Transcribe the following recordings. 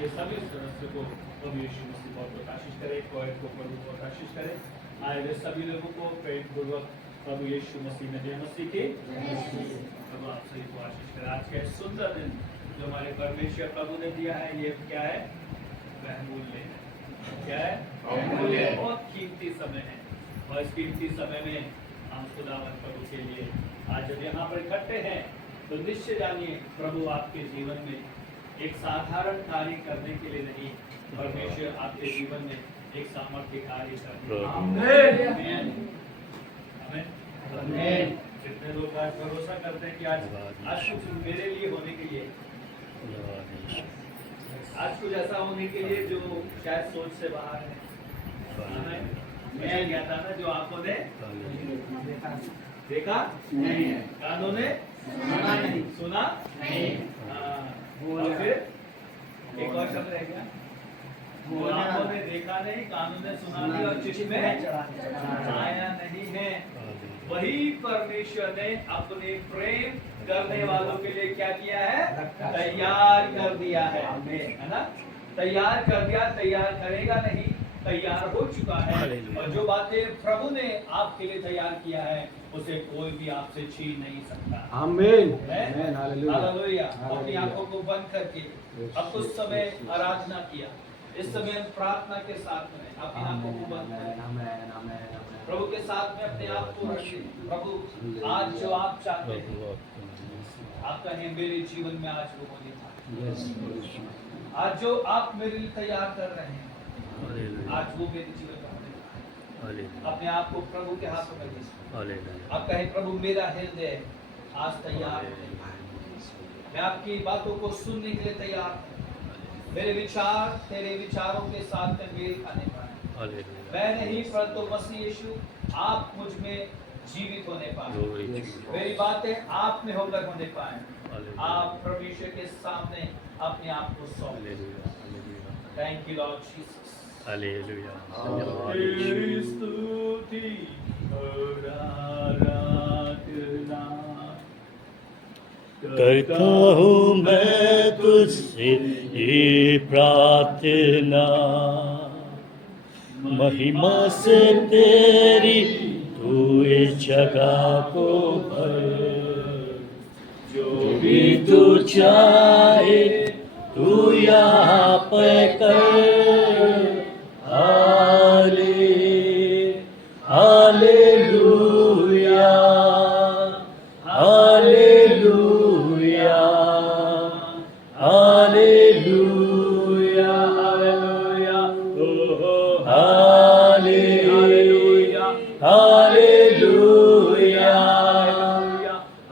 ये सभी सदस्य को प्रभु यीशु मसीह बहुत आशीष करे, कोएड को प्रभु बहुत आशीष करे। आए हुए सभी लोगों को प्रेम पूर्वक प्रभु यीशु मसीह में जय मसीह की प्रभु आप सभी को आशीष करे। आज का सुंदर दिन जो हमारे परमेश्वर प्रभु ने दिया है, ये क्या है? बहुमूल्य। क्या है? बहुमूल्य। बहुत कीमती समय है और इस कीमती समय में हम खुदावंद प्रभु के लिए आज जब यहाँ पर इकट्ठे हैं तो निश्चय जानिए प्रभु आपके जीवन में एक साधारण कार्य करने के लिए नहीं, परमेश्वर आपके जीवन में एक सामर्थ्य कार्य करने। कितने लोग आज भरोसा करते हैं कि आज कुछ मेरे लिए होने के लिए, आज कुछ ऐसा होने के लिए जो शायद सोच से बाहर है। मैं गया था ना, जो आंखों ने देखा नहीं है, कानों ने सुना नहीं, और फिर एक और शब्द रह गया, आंखों ने देखा नहीं, कानों ने सुना नहीं और चिट्ठी में आया नहीं है। वही परमेश्वर ने अपने प्रेम करने वालों के लिए क्या किया है? तैयार कर दिया है ना? तैयार कर दिया, तैयार करेगा नहीं, तैयार हो चुका है। और जो बातें प्रभु ने आपके लिए तैयार किया है उसे कोई भी आपसे छीन नहीं सकता। आमीन। हालेलुया। अपनी आंखों को बंद करके अब कुछ समय आराधना किया, इस समय हम प्रार्थना के साथ में अपनी आंखों को बंद करें, प्रभु के साथ में अपने आप को रखें। प्रभु आज जो आप चाहते हैं, आप कहें मेरे जीवन में आज वो होने पाए। आज जो आप मेरे लिए तैयार कर रहे हैं, आज वो मेरे जीवन में होने पाए। अपने आप को प्रभु के हाथों में दीजिए। आप कहें प्रभु मेरा हृदय आज तैयार है, मैं आपकी बातों को सुनने के लिए तैयार हूँ। मेरे विचार तेरे विचारों के साथ में मेल खाने पाए। मैं नहीं परंतु मसीह यीशु आप मुझ में जीवित होने पाए, मेरी बातें आप में होकर होने पाए। आप परमेश्वर के सामने अपने आप को सौंप। Thank you Lord Jesus. Hallelujah. तेरी स्तुति और आराधना करता हूँ मैं तुझसे ये प्रार्थना, महिमा से तेरी तू इस जगह को भर, जो भी तू चाहे तू यहाँ पे कर। Hallelujah, hallelujah, hallelujah, hallelujah, hallelujah, hallelujah, hallelujah,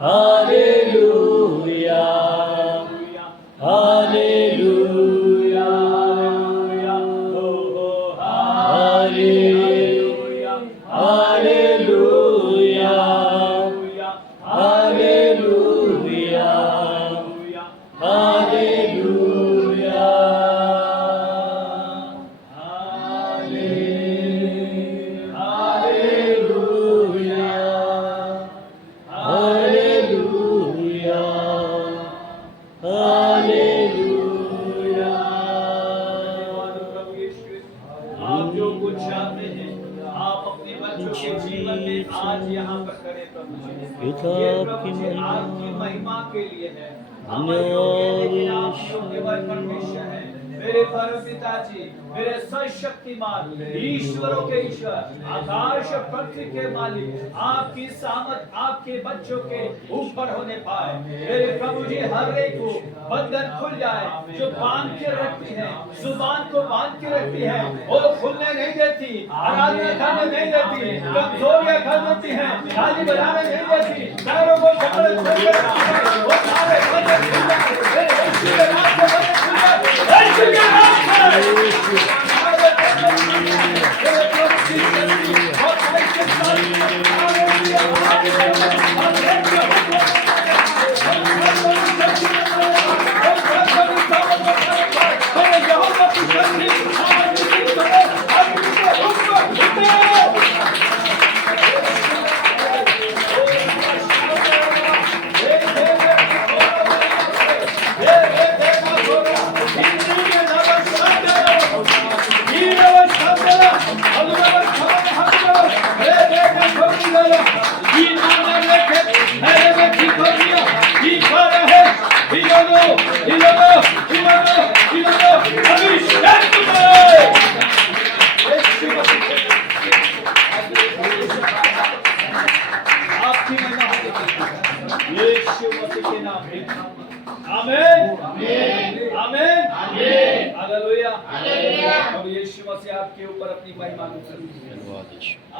hallelujah, आप जो कुछ चाहते हैं आप अपने बच्चों के जीवन में आज यहाँ पर करें प्रभु जी। ये प्रभु जी आपकी महिमा के लिए है। हम योग्य लेकिन आप योग्य परमेश्वर हैं। मेरे परम पिताजी, मेरे सर्वशक्तिमान ईश्वरों के ईश्वर, आकाश पृथ्वी के मालिक, आपकी सामर्थ आपके बच्चों के ऊपर होने पाए। मेरे प्रभु जी हर एक को बंधन खुल जाए, जो बांध के रखती है, जुबान को बांध के रखती है, वो खुलने नहीं देती, आराधना करने नहीं देती, कमजोरियां कर देती है, ताली बजाने नहीं देती, पैरों को पकड़े खुल देती है, वो सारे बंधन खुल जाए। यीशु के नाम से बंधन खुल जाए। यीशु के नाम से से आपके ऊपर अपनी महिमा को करती है।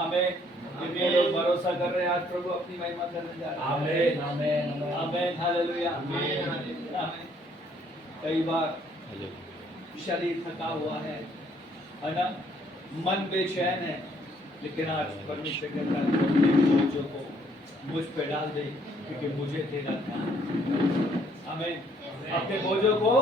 आमीन। ये लोग भरोसा कर रहे हैं आज प्रभु अपनी महिमा करने जा रहे हैं। आमीन आमीन हालेलुया आमीन। कई बार शरीर थका हुआ है ना, मन बेचैन है, लेकिन आज परमेश्वर कहता है अपने बोझों को मुझ पे डाल दे क्योंकि मुझे तेरा ध्यान। आमीन। अपने बोझों को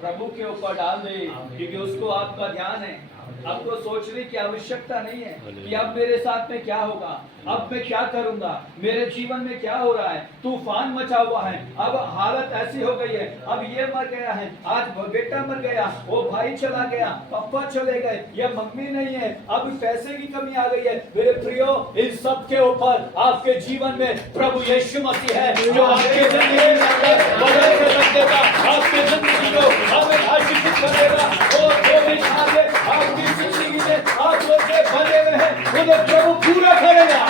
प्रभु के ऊपर डाल दे क्योंकि उसको आपका ध्यान है। आपको सोचने की आवश्यकता नहीं है कि अब मेरे साथ में क्या होगा, अब मैं क्या करूंगा, मेरे जीवन में क्या हो रहा है। तूफान मचा हुआ है, अब हालत ऐसी हो गई है, अब ये मर गया है, आज बेटा मर गया, वो भाई चला गया, पापा चले गए, ये मम्मी नहीं है, अब पैसे की कमी आ गई है। मेरे प्रियो, इन सब के ऊपर आपके जीवन में प्रभु यीशु मसीह है जो आपके जिंदगी में बदल के रख देगा, आपके जिंदगी को हमें आशीषित करेगा। और जो भी कार्य आपकी जिंदगी में आप लोग के बने हुए हैं उन्हें प्रभु पूरा करेगा।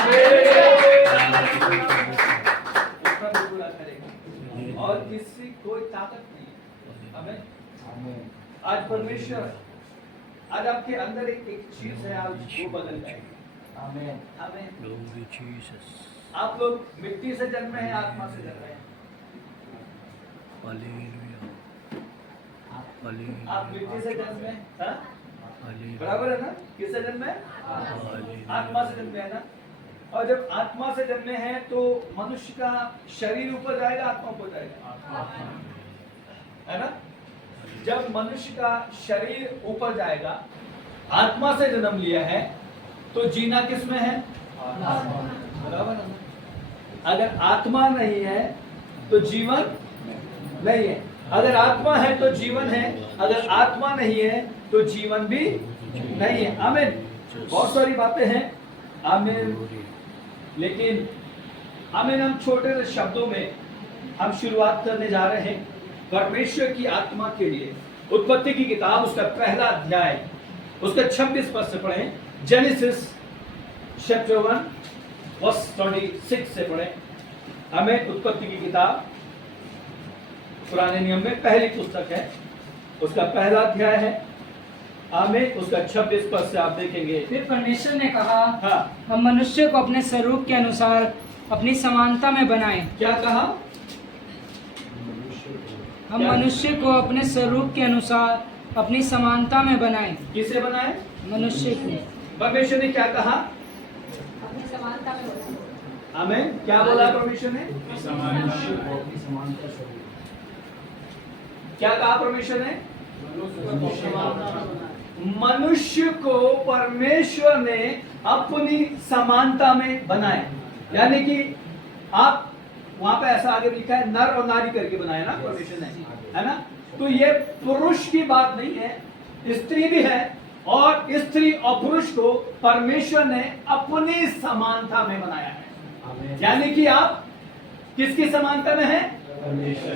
प्रभु पूरा करेगा और किसी कोई ताकत नहीं। हमें आज परमेश्वर आज आपके अंदर एक चीज है, आज वो बदल जाएगी। आमीन आमीन। आप लोग मिट्टी से जन्मे हैं, आत्मा से जन्मे हैं। आप मिट्टी से जन्मे हैं, बराबर है ना? किससे जन्मे? आत्मा से जन्मे है ना। और जब आत्मा से जन्मे हैं तो मनुष्य का शरीर ऊपर जाएगा, आत्मा ऊपर जाएगा, है ना? जब मनुष्य का शरीर ऊपर जाएगा, आत्मा से जन्म लिया है, तो जीना किसमें है? बराबर है ना? अगर आत्मा नहीं है तो जीवन नहीं है। अगर आत्मा है तो जीवन है, अगर आत्मा नहीं है तो जीवन भी नहीं है। आमीन। बहुत सारी बातें हैं। आमीन। लेकिन आमीन, हम छोटे से शब्दों में हम शुरुआत करने जा रहे हैं परमेश्वर की आत्मा के लिए। उत्पत्ति की किताब उसका पहला अध्याय उसका 26 पद से पढ़ें। जेनेसिस चैप्टर 1 वर्स 26 से पढ़ें। हमें उत्पत्ति की किताब पुराने नियम में पहली पुस्तक है, उसका पहला अध्याय है। आमीन। उसका 26 पद से आप देखेंगे। फिर परमेश्वर ने कहा, हाँ, हम मनुष्य को अपने स्वरूप के अनुसार अपनी समानता में बनाएं। क्या कहा? हम मनुष्य को अपने स्वरूप के अनुसार अपनी समानता में बनाएं। किसे बनाए? मनुष्य को। परमेश्वर ने क्या कहा? अपनी समानता में बनाएं। आमीन। क्या बोला परमेश्वर ने? क्या कहा परमेश्वर ने? मनुष्य को परमेश्वर ने अपनी समानता में बनाए। यानी कि आप वहां पे ऐसा आगे लिखा है, नर और नारी करके बनाया ना परमेश्वर ने, है ना? तो ये पुरुष की बात नहीं है, स्त्री भी है, और स्त्री और पुरुष को परमेश्वर ने अपनी समानता में बनाया है। यानी कि आप किसकी समानता में हैं?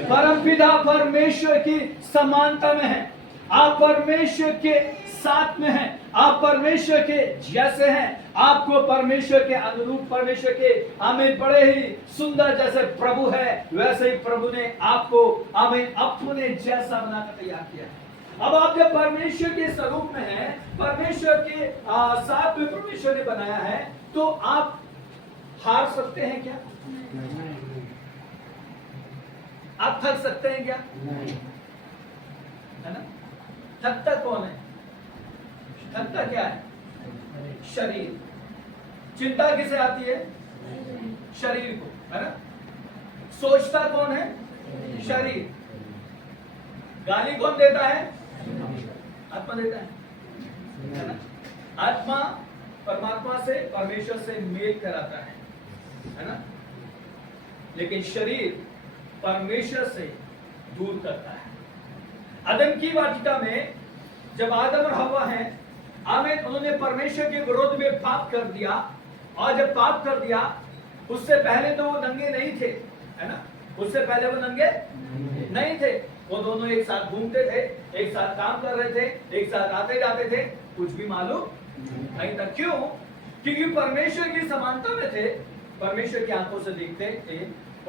परमपिता परमेश्वर की समानता में हैं। आप परमेश्वर के साथ में हैं, आप परमेश्वर के जैसे हैं। आपको परमेश्वर के अनुरूप, परमेश्वर के आमीन बड़े ही सुंदर जैसे प्रभु है, वैसे ही प्रभु ने आपको आमीन अपने जैसा बनाकर तैयार किया है। अब आप जब परमेश्वर के स्वरूप में हैं, परमेश्वर के साथ में परमेश्वर ने बनाया है, तो आप हार सकते हैं क्या? आप थक सकते हैं क्या? है ना? थकता कौन है? थकता क्या है? शरीर। चिंता किसे आती है? शरीर को, है ना? सोचता कौन है? शरीर। गाली कौन देता है? आत्मा देता है ना? आत्मा परमात्मा से, परमेश्वर से मेल कराता है ना? लेकिन शरीर परमेश्वर से दूर करता है। आदम की वाटिका में जब आदम और हव्वा हैं, आमीन, उन्होंने परमेश्वर के विरोध में पाप कर दिया, और जब पाप कर दिया, उससे पहले तो वो नंगे नहीं थे, है ना? उससे पहले वो नंगे नहीं थे। वो दोनों एक साथ घूमते थे, एक साथ काम कर रहे थे, एक साथ आते जाते थे, कुछ भी मालूम नहीं था। क्यों? क्योंकि परमेश्वर की समानता में थे, परमेश्वर की आंखों से देखते थे,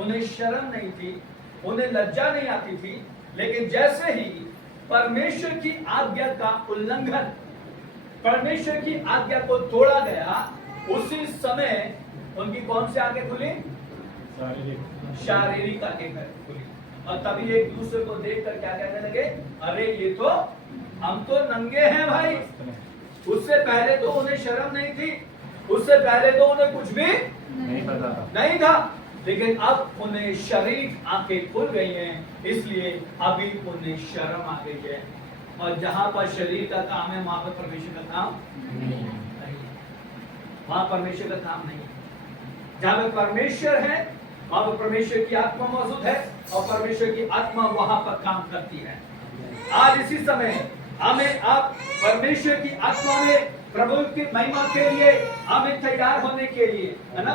उन्हें शर्म नहीं थी, उन्हें लज्जा नहीं आती थी। लेकिन जैसे ही परमेश्वर की आज्ञा का उल्लंघन परमेश्वर की आज्ञा को तोड़ा गया, उसी समय उनकी कौन सी आंखें खुली? शारीरिक आंखें खुली। और तभी एक दूसरे को देखकर क्या कहने लगे? अरे ये तो हम तो नंगे हैं भाई। उससे पहले तो उन्हें शर्म नहीं थी, उससे पहले तो उन्हें कुछ भी नहीं था, लेकिन अब उन्हें शारीरिक आंखें खुल गई हैं, इसलिए अभी उन्हें शर्म आ गई है। और जहां पर शरीर का काम है वहां पर परमेश्वर का काम नहीं है, वहां परमेश्वर का काम नहीं है। जहां पर परमेश्वर है वहां पर परमेश्वर की आत्मा मौजूद है, और परमेश्वर की आत्मा वहां पर काम करती है। आज इसी समय हमें आप परमेश्वर की आत्मा में प्रभु की महिमा के लिए हमें तैयार होने के लिए, है ना,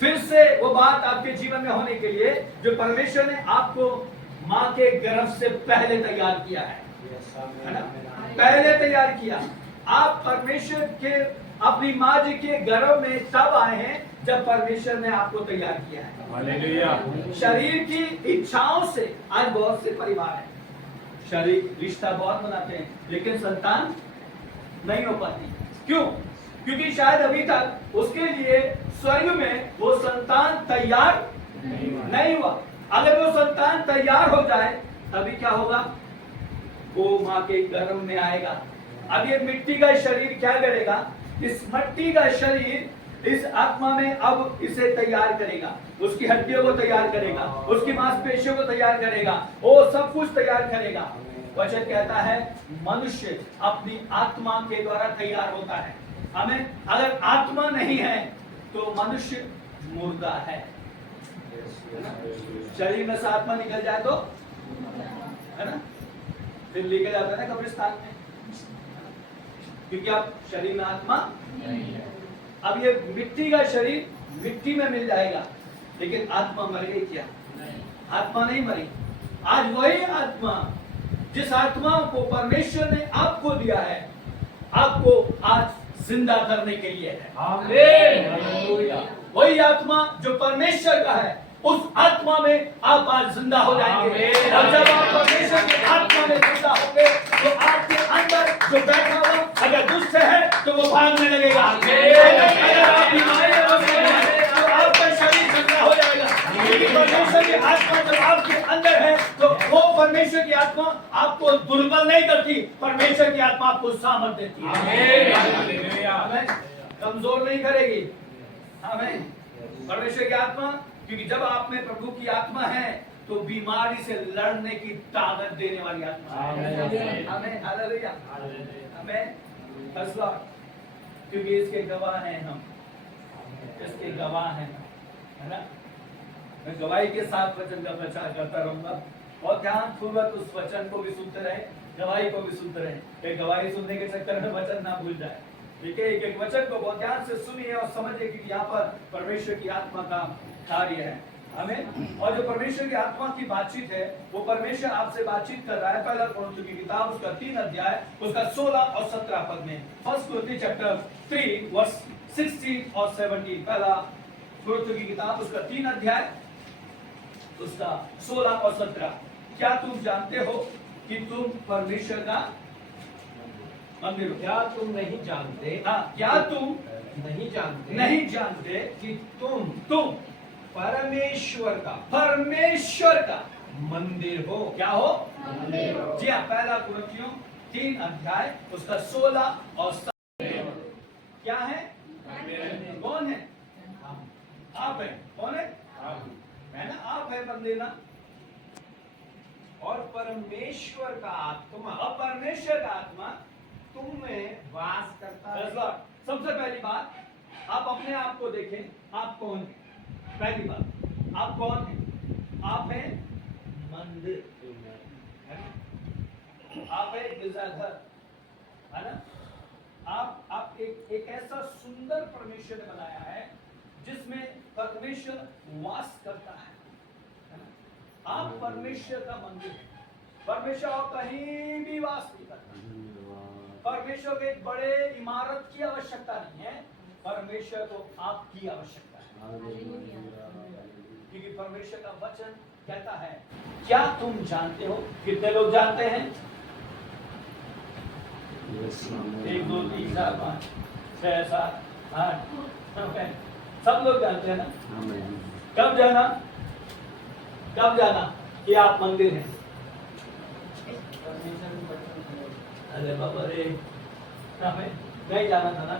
फिर से वो बात आपके जीवन में होने के लिए जो परमेश्वर ने आपको माँ के गर्भ से पहले तैयार किया है ना, पहले तैयार किया। आप परमेश्वर के अपनी माँ जी के गर्भ में तब आए हैं जब परमेश्वर ने आपको तैयार किया है। हालेलुया। शरीर की इच्छाओं से आज बहुत से परिवार हैं, शरीर रिश्ता बहुत बनाते हैं, लेकिन संतान नहीं हो पाती। क्यों? क्योंकि शायद अभी तक उसके लिए स्वर्ग में वो संतान तैयार नहीं हुआ। अगर वो संतान तैयार हो जाए तभी क्या होगा? वो माँ के गर्भ में आएगा। अब ये मिट्टी का शरीर क्या करेगा? इस मिट्टी का शरीर इस आत्मा में अब इसे तैयार करेगा, उसकी हड्डियों को तैयार करेगा, उसकी मांसपेशियों को तैयार करेगा, वो सब कुछ तैयार करेगा। वचन कहता है मनुष्य अपनी आत्मा के द्वारा तैयार होता है। हमें अगर आत्मा नहीं है तो मनुष्य मुर्दा है। शरीर में से आत्मा निकल जाए तो, है ना, फिर लेके जाते हैं ना कब्रिस्तान में, क्योंकि अब शरीर में आत्मा नहीं है। अब ये मिट्टी का शरीर मिट्टी में मिल जाएगा, लेकिन आत्मा मर गई क्या? आत्मा नहीं मरी। आज वही आत्मा, जिस आत्मा को परमेश्वर ने आपको दिया है, आपको आज जिंदा करने के लिए है। आमीन। वही आत्मा जो परमेश्वर का है, उस आत्मा में आप आज जिंदा हो जाएंगे। और जब आप परमेश्वर की आत्मा में जिंदा होंगे तो आपके अंदर जो बैठा हुआ अगर दुष्ट है तो वो भागने लगेगा। अगर आप बीमारी में तो आपका शरीर जिंदा हो जाएगा, क्योंकि परमेश्वर की आत्मा जब आपके अंदर है तो वो परमेश्वर की आत्मा आपको दुर्बल नहीं करती, परमेश्वर की आत्मा आपको सामर्थ्य देती है। आमीन। कमजोर नहीं करेगी। आमीन। परमेश्वर की आत्मा, क्योंकि जब आप में प्रभु की आत्मा है तो बीमारी से लड़ने की ताकत देने वाली आत्मा है। आमीन। हालेलुया। आमीन। फैसला, क्योंकि इसके गवाह हैं हम, इसके गवाह हैं, है ना। मैं गवाही के साथ वचन का प्रचार करता रहूंगा, और ध्यानपूर्वक उस वचन को भी सुनते रहे, गवाही को भी सुनते रहे। गवाही सुनने के चक्कर में वचन ना भूल जाए। ठीक है, एक एक वचन को बहुत ध्यान से सुनिए और समझिए कि यहाँ पर परमेश्वर की आत्मा का कार्य है। हमें और जो परमेश्वर की आत्मा की बातचीत है वो परमेश्वर आपसे बातचीत कर रहा है। पहला कुरिन्थियों की किताब उसका 3 अध्याय उसका 16 और 17 पद में, फर्स्ट कुरिन्थियों चैप्टर 3 वर्स 16 और 17। पहला कुरिन्थियों की किताब उसका 3 अध्याय उसका 16 और 17। क्या तुम जानते हो कि तुम परमेश्वर का मंदिर हो? क्या तुम नहीं जानते? हाँ, क्या तुम नहीं जानते कि तुम परमेश्वर का मंदिर हो? क्या हो? जी हाँ, पहला कुरिन्थियों 3 अध्याय उसका 16 और 17 क्या है? कौन है? आप है। कौन है? है ना, आप है मंदिर ना। और परमेश्वर का आत्मा, और परमेश्वर का आत्मा तुम में वास करता है। सबसे पहली बात, आप अपने आप को देखें, आप कौन है? पहली बात, आप कौन है? आप हैं मंदिर, है ना? आप है गिरजाघर, है ना? आप एक ऐसा सुंदर परमेश्वर ने बनाया है जिसमें परमेश्वर वास करता है ना? आप परमेश्वर का मंदिर है। परमेश्वर और कहीं भी वास नहीं करता। परमेश्वर को एक बड़े इमारत की आवश्यकता नहीं है, परमेश्वर को आपकी आवश्यकता है। क्योंकि परमेश्वर का वचन कहता है, क्या तुम जानते हो? कितने लोग जानते हैं? 1 2 3 4 5 6 7 8 9 सब लोग जानते हैं ना। कब जाना कि आप मंदिर हैं? अरे बाबा रे, हमें नहीं जाना था ना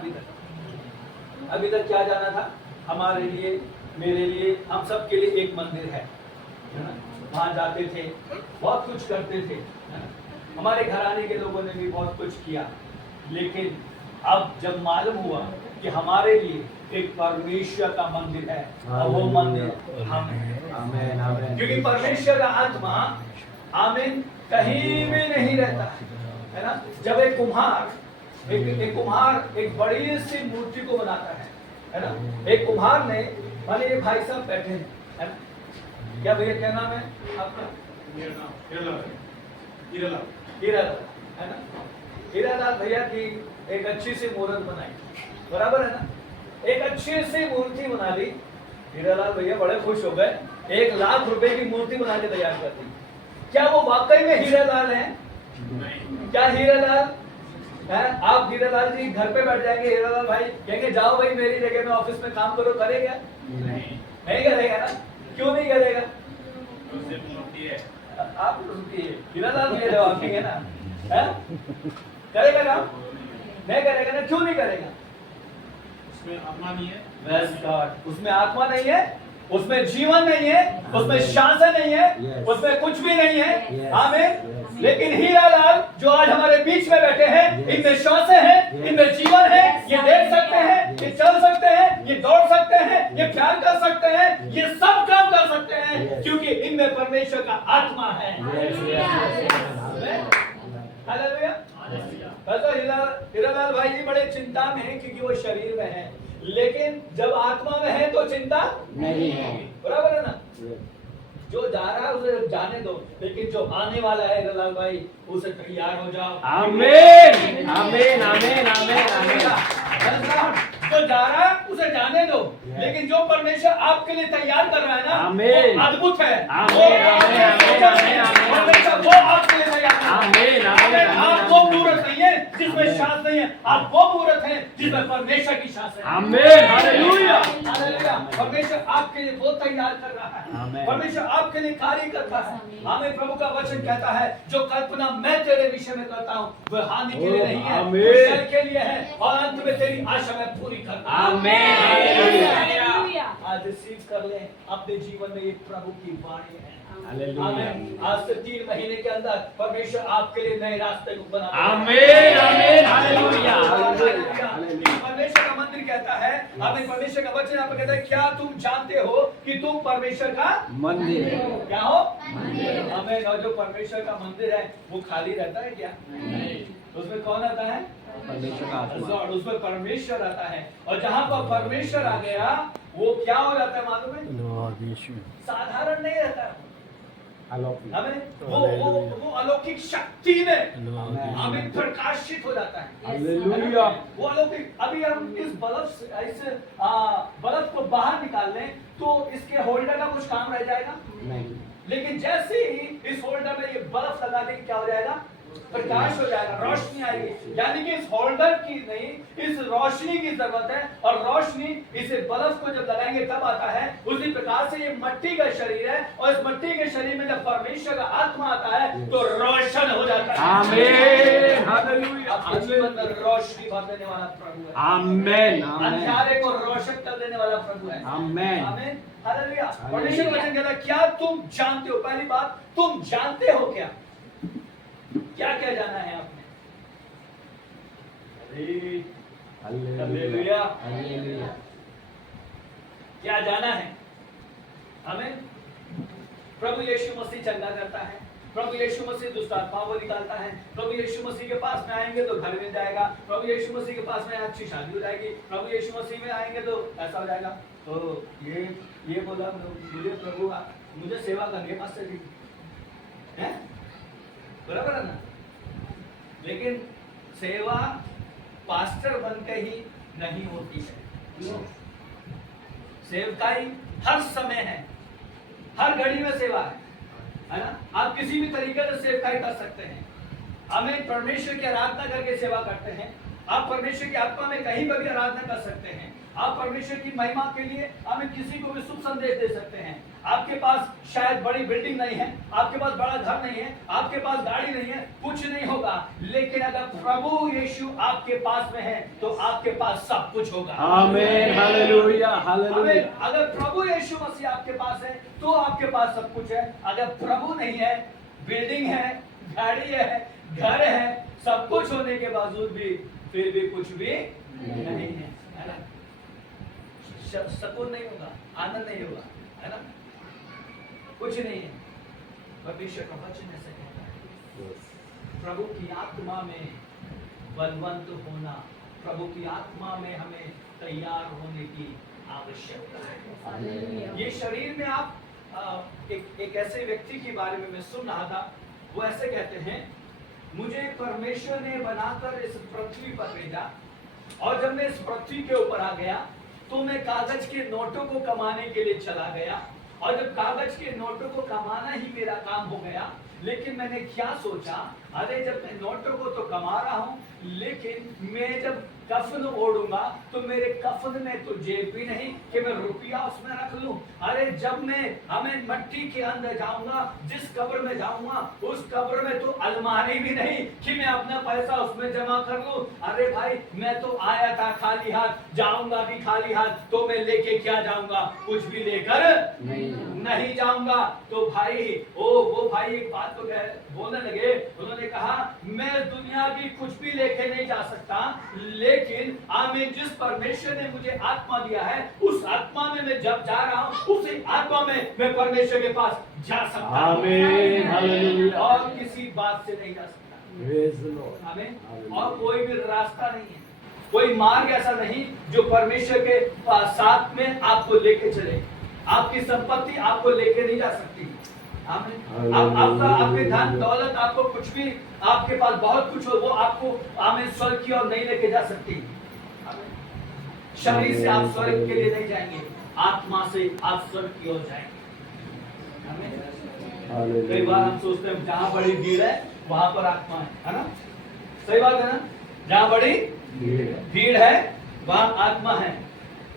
अभी तक क्या जाना था? हमारे लिए, मेरे लिए, हम सब के लिए एक मंदिर है ना? वहां जाते थे, बहुत कुछ करते थे, है ना? हमारे घराने के लोगों ने भी बहुत कुछ किया, लेकिन अब जब मालूम हुआ कि हमारे लिए एक परमेश्वर का मंदिर है और वो मंदिर हम हैं, क्योंकि परमेश्वर का आत्मा आमीन कहीं भी नहीं रहता है ना? जब एक कुम्हार एक बड़ी सी मूर्ति को बनाता है ना? एक कुम्हार ने, माने ये भाई साहब बैठे हैं, है ना? क्या भैया क्या नाम है आपका? हीरालाल, है ना? हीरालाल भैया की एक अच्छी सी मूर्त बनाई, बराबर है ना? एक अच्छी सी मूर्ति बना ली। हीरालाल भैया बड़े खुश हो गए, 1 लाख रुपए की मूर्ति बना के तैयार कर दी। क्या वो वाकई में हीरालाल हैं? क्या हीरालाल है? आप हीरालाल जी घर पे बैठ जाएंगे, हीरालाल भाई कहेंगे जाओ भाई मेरी जगह में ऑफिस में काम करो, करेगा? नहीं करेगा ना? क्यों नहीं करेगा? आप हीरालाल मेरे वाकई है ना? है? करेगा ना? नहीं करेगा ना? क्यों नहीं करेगा? उसमें आत्मा नहीं है। Bless God. उसमें आत्मा नहीं है, उसमें जीवन नहीं है, उसमें शासन नहीं है, उसमें कुछ भी नहीं है। आमीन। लेकिन हीरालाल जो आज हमारे बीच में बैठे हैं, इनमें श्वासें हैं, इनमें जीवन है, ये देख सकते हैं, ये चल सकते हैं, ये दौड़ सकते हैं, ये प्यार कर सकते हैं, ये सब काम कर सकते हैं, क्योंकि इनमें परमेश्वर का आत्मा है। हालेलुया। हीरालाल भाई जी बड़े चिंता में हैं क्योंकि वो शरीर में है, लेकिन जब आत्मा में है तो चिंता नहीं है, बराबर है ना? जो जा रहा है उसे जाने दो, लेकिन जो आने वाला है हीरालाल भाई, उसे तैयार हो जाओ। आमीन आमीन आमीन आमीन आमीन। जो जा रहा है उसे जाने दो, लेकिन जो परमेश्वर आपके लिए तैयार कर रहा है ना, आमीन। वो अद्भुत है। आमीन आमीन आमीन आमीन। परमेश्वर वो आपके लिए तैयार कर रहा है। आमीन आमीन। आप वो मूर्त नहीं है जिसमें सांस नहीं है, आप वो मूर्त हैं जिसमें परमेश्वर की सांस है। आमीन हालेलुया। हालेलुया। परमेश्वर आपके लिए वो तैयार कर रहा है, आमीन। परमेश्वर आपके लिए कार्य करता है। हमें प्रभु का वचन कहता है, जो कल्पना मैं तेरे विषय में करता हूँ वह हानि के लिए नहीं है, आमीन। कुशल के लिए है, और अंत में तेरी आशा मैं पूरी करता हूं। आमीन हालेलुया। आज रिसीव कर लें अपने जीवन में, ये प्रभु की वाणी है। हालेलुया। आमीन। आज से 3 महीने के अंदर परमेश्वर आपके लिए नए रास्ते को बना देगा। आमीन आमीन हालेलुया। परमेश्वर का मंदिर कहता है, हमें परमेश्वर का वचन यहाँ पे कहता है, क्या तुम जानते हो कि तुम परमेश्वर का मंदिर है। क्या हो? हमें और जो परमेश्वर का मंदिर है वो खाली रहता है क्या? नहीं। उसमें कौन आता है? परमेश्वर का आत्मा। और उसमें परमेश्वर आता है, और जहाँ पर परमेश्वर आ गया वो क्या हो जाता है मालूम है? साधारण नहीं रहता है, हमें वो अलौकिक शक्ति में हमें प्रकाशित हो जाता है। हालेलुया। वो अलौकिक। अभी हम इस बल्ब को बाहर निकाल लें तो इसके होल्डर का कुछ काम रह जाएगा नहीं, लेकिन जैसे ही इस होल्डर में ये बल्ब लगा देंगे क्या हो जाएगा? प्रकाश हो जाएगा, रोशनी आएगी। यानी कि इस होल्डर की नहीं, इस रोशनी की जरूरत है, और रोशनी इसे बल्ब को जब लगाएंगे तब आता है। उसी प्रकार से ये मिट्टी का शरीर है, और इस मिट्टी के शरीर में जब परमेश्वर का आत्मा आता है तो रोशन हो जाता है। आमीन हालेलुया। आपके जीवन में रोशनी भर देने वाला प्रभु है। आमीन आमीन अंधेरे को रोशन कर देने वाला प्रभु है। आमीन। आमीन हालेलुया। परमेश्वर वचन कहता है, क्या तुम जानते हो? पहली बात, तुम जानते हो क्या? क्या क्या जाना है आपने? हालेलुया। हालेलुया। क्या जाना है हमें? प्रभु यीशु मसीह चंगा करता है, प्रभु यीशु मसीह दुष्ट आत्माओं को निकालता है, प्रभु यीशु मसीह के पास में आएंगे तो घर मिल जाएगा, प्रभु यीशु मसीह के पास में अच्छी शादी हो जाएगी, प्रभु यीशु मसीह में आएंगे तो ऐसा हो जाएगा। तो ये बोला मुझे प्रभु मुझे सेवा करने पास से है, बराबर है ना? लेकिन सेवा पास्टर बनकर ही नहीं होती है। सेवकाई हर समय है, हर घड़ी में सेवा है ना? आप किसी भी तरीके से सेवकाई कर सकते हैं। हमें परमेश्वर की आराधना करके सेवा करते हैं। आप परमेश्वर की आत्मा में कहीं पर भी आराधना कर सकते हैं। आप परमेश्वर की महिमा के लिए हमें किसी को भी शुभ संदेश दे सकते हैं। आपके पास शायद बड़ी बिल्डिंग नहीं है, आपके पास बड़ा घर नहीं है, आपके पास गाड़ी नहीं है, कुछ नहीं होगा, लेकिन अगर प्रभु यीशु आपके पास में है तो आपके पास सब कुछ होगा। आमीन, हालेलुया, हालेलुया। अगर प्रभु यीशु मसीह आपके पास है तो आपके पास सब कुछ है। अगर प्रभु नहीं है, बिल्डिंग है, गाड़ी है, घर है, सब कुछ होने के बावजूद भी फिर भी कुछ भी नहीं है, है ना? सुकून नहीं होगा, आनंद नहीं होगा, है ना? कुछ नहीं है। परमेश्वर का वचन ऐसे कहता है, प्रभु की आत्मा में बलवंत होना, प्रभु की आत्मा में हमें तैयार होने की आवश्यकता है। ये शरीर में आप एक ऐसे व्यक्ति के बारे में मैं सुन रहा था, वो ऐसे कहते हैं, मुझे परमेश्वर ने बनाकर इस पृथ्वी पर भेजा और जब मैं इस पृथ्वी के ऊपर आ गया तो मैं कागज के नोटों को कमाने के लिए चला गया और जब कागज के नोटों को कमाना ही मेरा काम हो गया, लेकिन मैंने क्या सोचा, अरे जब मैं नोटों को तो कमा रहा हूं, लेकिन मैं जब कफन ओढ़ूंगा तो मेरे कफन में तो जेब भी नहीं कि मैं रुपया उसमें रख लूं। अरे जब मैं हमें मट्टी के अंदर जाऊंगा, जिस कब्र में जाऊंगा उस कब्र में तो अलमारी भी नहीं कि मैं अपना पैसा उसमें जमा कर लूं। अरे भाई, मैं तो आया था खाली हाथ, जाऊंगा भी खाली हाथ, तो मैं लेके क्या जाऊंगा? कुछ भी लेकर नहीं जाऊंगा। तो भाई वो भाई एक बात तो बोलने लगे, उन्होंने कहा मैं दुनिया की कुछ भी लेके नहीं जा सकता, लेकिन आमीन, जिस परमेश्वर ने मुझे आत्मा दिया है उस आत्मा में मैं जब जा रहा हूं, उसी आत्मा में मैं परमेश्वर के पास जा सकता हूं। आमीन, हालेलुया। और किसी बात से नहीं जा सकता। आमीन। और कोई भी रास्ता नहीं है, कोई मार्ग ऐसा नहीं जो परमेश्वर के साथ में आपको लेके चले। आपकी संपत्ति आपको लेके नहीं जा सकती। आमीन। आपके धन दौलत, आपको कुछ भी, आपके पास बहुत कुछ हो, वो आपको आमीन स्वर्ग की ओर नहीं लेके जा सकती। शरीर से आप स्वर्ग के लिए नहीं जाएंगे, आत्मा से आप स्वर्ग की ओर जाएंगे। आमीन। कई बार हम सोचते हैं जहां बड़ी भीड़ है वहां पर आत्मा है ना? सही बात है ना? जहां बड़ी भीड़ है वहां आत्मा है,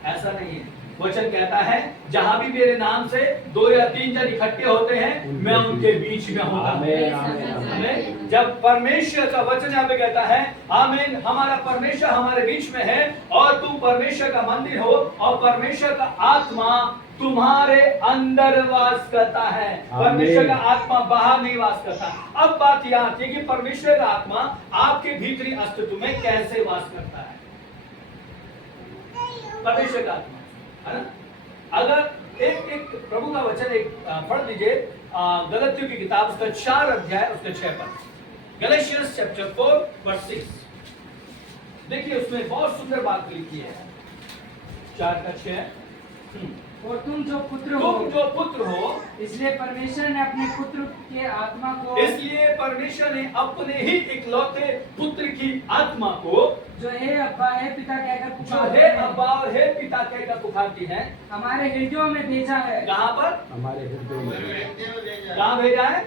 ऐसा नहीं है। वचन कहता है जहां भी मेरे नाम से 2 या 3 जन इकट्ठे होते हैं, मैं उनके बीच में हूँ। आमीन। जब परमेश्वर का वचन यहाँ पे कहता है, आमीन, हमारा परमेश्वर हमारे बीच में है और तुम परमेश्वर का मंदिर हो और परमेश्वर का आत्मा तुम्हारे अंदर वास करता है। परमेश्वर का आत्मा बाहर नहीं वास करता। अब बात यह आती है कि परमेश्वर का आत्मा आपके भीतरी अस्तित्व में कैसे वास करता है। परमेश्वर का आत्मा, है ना? अगर एक प्रभु का वचन एक पढ़ लीजिए, गलतियों की किताब उसका 4 अध्याय उसका 6 पद, गैलेशियंस चैप्टर 4 वर्स 6। देखिए उसमें बहुत सुंदर बात लिखी है, 4 का 6। और तुम जो पुत्र हो, इसलिए परमेश्वर ने अपने पुत्र के आत्मा को, इसलिए परमेश्वर ने अपने ही इकलौते पुत्र की आत्मा को, जो है अब्बा है पिता कहकर जो पुकारती है अब्बा और है पिता कहकर पुकारती है, हमारे हृदयों में भेजा है। कहां पर? हमारे हृदय में। कहां भेजा है?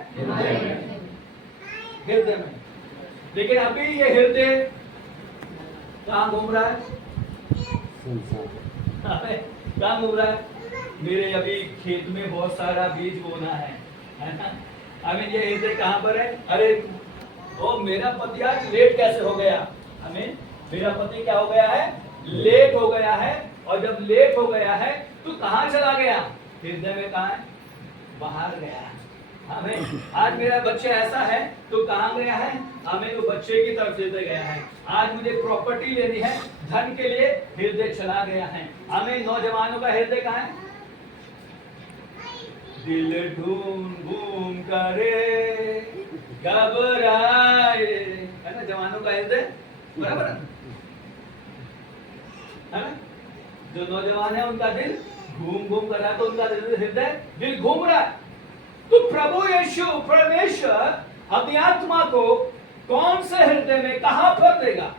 हृदय में। लेकिन अभी ये हृदय कहां घूम रहा है? कहां घूम रहा है? मेरे अभी खेत में बहुत सारा बीज बोना है ना? अभी ये हृदय कहां पर है? अरे ओ मेरा पति आज लेट कैसे हो गया? हमें मेरा पति क्या हो गया है? लेट हो गया है। और जब लेट हो गया है तो कहां चला गया? हृदय में कहां है? बाहर गया है। हमें आज मेरा बच्चा ऐसा है तो कहां गया है? हमें वो बच्चे की तरफ लेते गया है। आज मुझे प्रॉपर्टी लेनी है, धन के लिए हृदय चला गया है। हमें नौजवानों का हृदय कहां है? दिल ढूंढ घूम करे घबराए, है ना? जवानों का हृदय बराबर है ना? जो नौजवान है उनका दिल घूम घूम कर रहा है, तो उनका हृदय दिल घूम रहा है। तो प्रभु यीशु परमेश्वर अपनी आत्मा को कौन से हृदय में कहां पर देगा?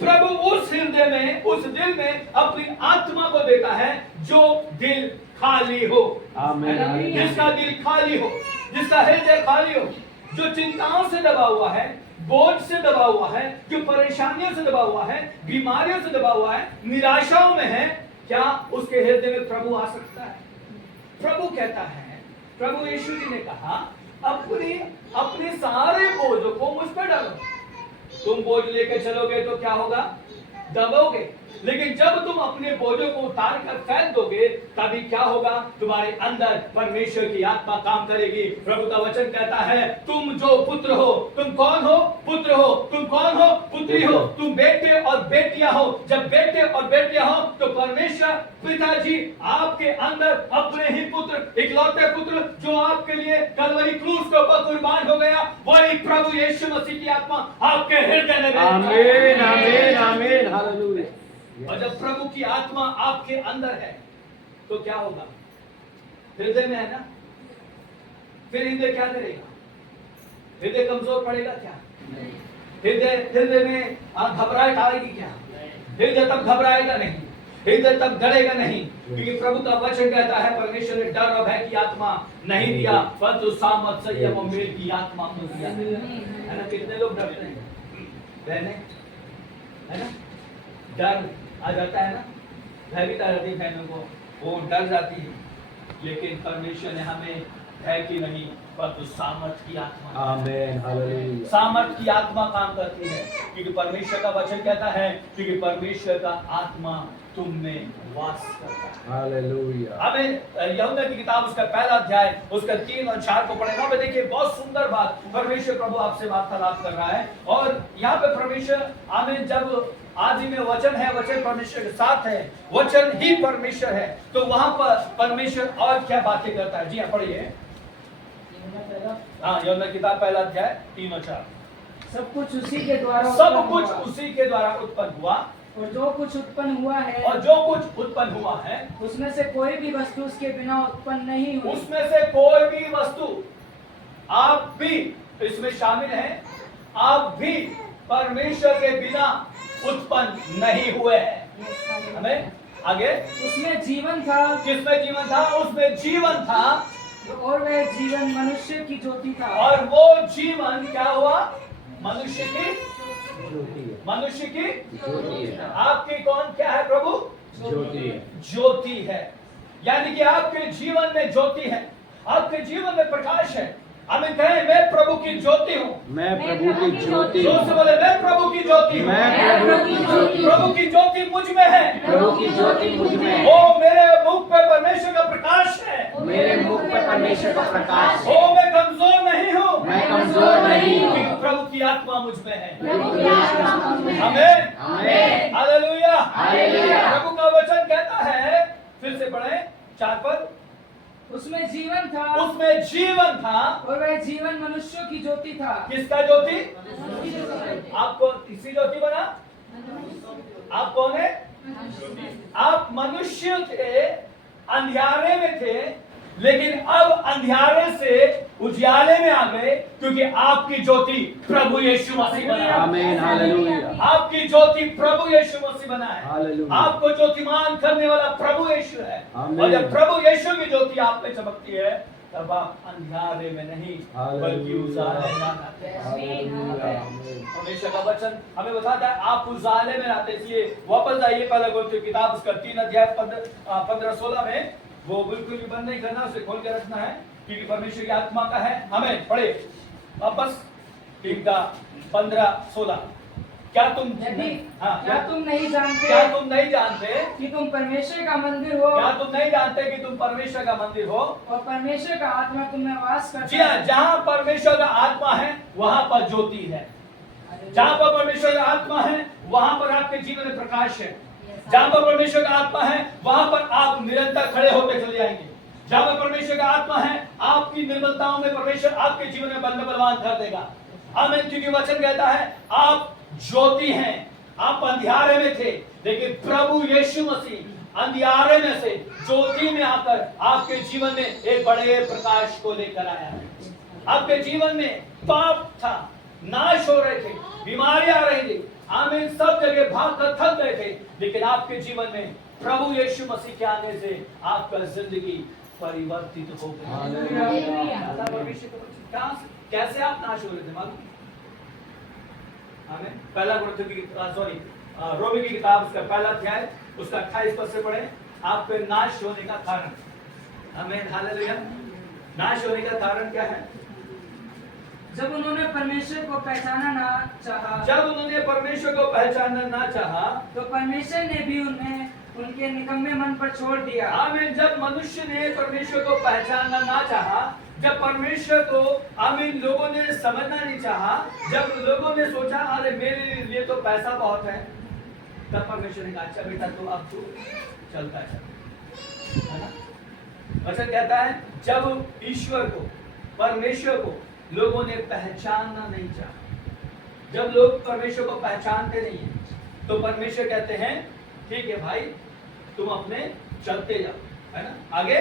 प्रभु उस हृदय में, उस दिल में अपनी आत्मा को देता है जो दिल खाली हो। आमीन। जिसका दिल खाली हो, जिसका हृदय खाली हो, जो चिंताओं से दबा हुआ है, बोझ से दबा हुआ है, जो परेशानियों से दबा हुआ है, बीमारियों से दबा हुआ है, निराशाओं में है, क्या उसके हृदय में प्रभु आ सकता है? प्रभु कहता है, प्रभु यीशु जी ने कहा, अपने सारे बोझों को मुझ पर डालो। तुम बोझ लेके चलोगे तो क्या होगा? दबोगे। लेकिन जब तुम अपने बोझों को उतार कर फेंक दोगे, तभी क्या होगा? तुम्हारे अंदर परमेश्वर की आत्मा काम करेगी। प्रभु का वचन कहता है, तुम जो पुत्र हो, तुम कौन हो? पुत्र हो। तुम कौन हो? पुत्री हो। तुम बेटे और बेटियां हो। जब बेटे और बेटियां हो तो परमेश्वर पिताजी आपके अंदर अपने ही पुत्र, इकलौते पुत्र, जो आपके लिए कलवरी क्रूस के ऊपर कुर्बान हो गया, वही प्रभु यीशु मसीह की आत्मा आपके हृदय में। आमीन, आमीन, आमीन, हालेलुया। और जब प्रभु की आत्मा आपके अंदर है तो क्या होगा? हृदय में है ना, फिर हृदय क्या करेगा? हृदय कमजोर पड़ेगा क्या? हृदय में घबराहट आएगी क्या? हृदय तब घबराएगा नहीं, हृदय तब डरेगा नहीं, क्योंकि प्रभु का वचन कहता है, परमेश्वर ने डर और भय की आत्मा नहीं दिया, परंतु सामर्थ, संयम और मेल की आत्मा को दिया है ना। कितने लोग डरते हैं? बहने, है ना, डर आ जाता है ना, भयभीत आ जाती है बहनों को, वो डर जाती है। लेकिन परमेश्वर ने हमें भय की नहीं, परंतु सामर्थ की आत्मा, आमीन, हालेलुया। सामर्थ की आत्मा काम करती है, क्योंकि परमेश्वर का वचन कहता है, क्योंकि परमेश्वर का आत्मा तुम में वास करता है। हालेलुया। हमें यूहन्ना की किताब उसका पहला अध्याय उसका 3 और 4 को पढ़ेगा। मैं देखिए बहुत सुंदर बात, परमेश्वर प्रभु आपसे वार्तालाप कर रहा है। और यहाँ पे परमेश्वर, हमें जब आदि में वचन है, वचन परमेश्वर के साथ है, वचन ही परमेश्वर है, तो वहां पर परमेश्वर और क्या बातें करता है? जी हाँ, पढ़िए। हाँ, यूहन्ना की किताब पहला अध्याय 3 और 4। सब कुछ उसी के द्वारा सब उत्पन्न कुछ हुआ। उसी के द्वारा उत्पन्न हुआ, और जो कुछ उत्पन्न हुआ है, और जो कुछ उत्पन्न हुआ है उसमें से कोई भी वस्तु उसके बिना उत्पन्न नहीं हुई। उसमें से कोई भी वस्तु, आप भी इसमें शामिल हैं, आप भी परमेश्वर के बिना उत्पन्न नहीं हुए हैं। हमें आगे, उसमें जीवन था, किसमें जीवन था? उसमें जीवन था, और वह जीवन मनुष्य की ज्योति था। और वो जीवन क्या हुआ? मनुष्य की ज्योति है। आपकी कौन क्या है? प्रभु ज्योति है। ज्योति है। यानी कि आपके जीवन में ज्योति है, आपके जीवन में प्रकाश है। हमें कहें, मैं प्रभु की ज्योति हूँ। मैं प्रभु की ज्योति जोर से बोले, मैं प्रभु की ज्योति हूँ। मैं प्रभु की ज्योति हूँ। प्रभु की ज्योति मुझ में है। प्रभु की ज्योति मुझ में है। ओ मेरे मुख पर परमेश्वर का प्रकाश है। मेरे मुख पर परमेश्वर का प्रकाश है। ओ मैं कमजोर नहीं हूँ। मैं कमजोर नहीं हूँ। क्योंकि प्रभु की आत्मा मुझ में है। आमीन, आमीन, हालेलुया। हालेलुया। प्रभु का वचन कहता है, फिर से पढ़ें 4 पद। उसमें जीवन था, उसमें जीवन था, और वह जीवन मनुष्यों की ज्योति था। किसका ज्योति? आपको किसी ज्योति बना? आप कौन है? आप मनुष्य थे, अंधियारे में थे, लेकिन अब अंधियारे से उजियाले में आ गए, क्योंकि आपकी ज्योति प्रभु यीशु मसीह बना है। आमीन, हालेलुया। आपकी ज्योति प्रभु यीशु मसीह बना है। हालेलुया। आपको ज्योतिमान करने वाला प्रभु यीशु है। आमीन। और जब प्रभु यीशु की ज्योति आप पे चमकती है, तब आप अंधियारे में नहीं, हालेलुया। बल्कि उजाले में आते हैं। हालेलुया। परमेश्वर का वचन हमें बताता है, आप उजाले में आते हैं। इसलिए वापस जाइए पहला कोरिन्थियों की किताब उसका 3 अध्याय 15-16 में, वो बिल्कुल भी बंद नहीं करना, उसे खोल के रखना है, क्योंकि परमेश्वर की आत्मा का है। हमें पढ़े वापस 3:15-16। क्या तुम क्या तुम नहीं जानते? क्या तुम नहीं जानते कि तुम परमेश्वर का मंदिर हो? क्या तुम नहीं जानते कि तुम परमेश्वर का मंदिर हो, और परमेश्वर का आत्मा तुम में वास करता जी हाँ, है। जहाँ परमेश्वर का आत्मा है वहां पर ज्योति है। जहाँ पर परमेश्वर का आत्मा है वहां पर आपके जीवन में प्रकाश है। जहाँ पर परमेश्वर का आत्मा है वहां पर आप निरंतर खड़े होकर चले जाएंगे। जहाँ पर परमेश्वर का आत्मा है, आपकी निर्बलताओं में परमेश्वर आपके जीवन में बलवान कर देगा। आमीन। क्योंकि वचन कहता है, आप ज्योति हैं, आप अंधियारे में थे, लेकिन प्रभु यीशु मसीह अंधियारे में से ज्योति में आकर आपके जीवन में एक बड़े प्रकाश को लेकर आया है। आपके जीवन में पाप था, नाश हो रहे थे, बीमारियां आ रही थी, आमीन, सब जगह भाग कर थक गए थे, लेकिन आपके जीवन में प्रभु यीशु मसीह के आने से आपका जिंदगी परिवर्तित हो गई। कैसे आप नाश हो रहे थे मालूम? हमें पहला रोमी की किताब उसका पहला अध्याय उसका 28 पद से पढ़े। आपके नाश होने का कारण, हमें हालेलुया, नाश होने का कारण क्या है? जब उन्होंने परमेश्वर को पहचाना ना चाहा, जब उन्होंने परमेश्वर को पहचानना ना चाहा, तो परमेश्वर ने भी उन्हें उनके निकम्मे मन पर छोड़ दिया। आमीन। जब मनुष्य ने परमेश्वर को पहचानना ना चाहा, जब परमेश्वर को आमीन लोगों ने समझना नहीं चाहा, जब लोगों ने सोचा अरे मेरे लिए तो पैसा बहुत है, तब परमेश्वर ने कहा अच्छा बेटा तो अब तू चलता चल, है ना? वचन कहता है जब ईश्वर को, परमेश्वर को लोगों ने पहचानना नहीं चाहा, जब लोग परमेश्वर को पहचानते नहीं है तो परमेश्वर कहते हैं ठीक है भाई तुम अपने चलते जाओ, है ना? आगे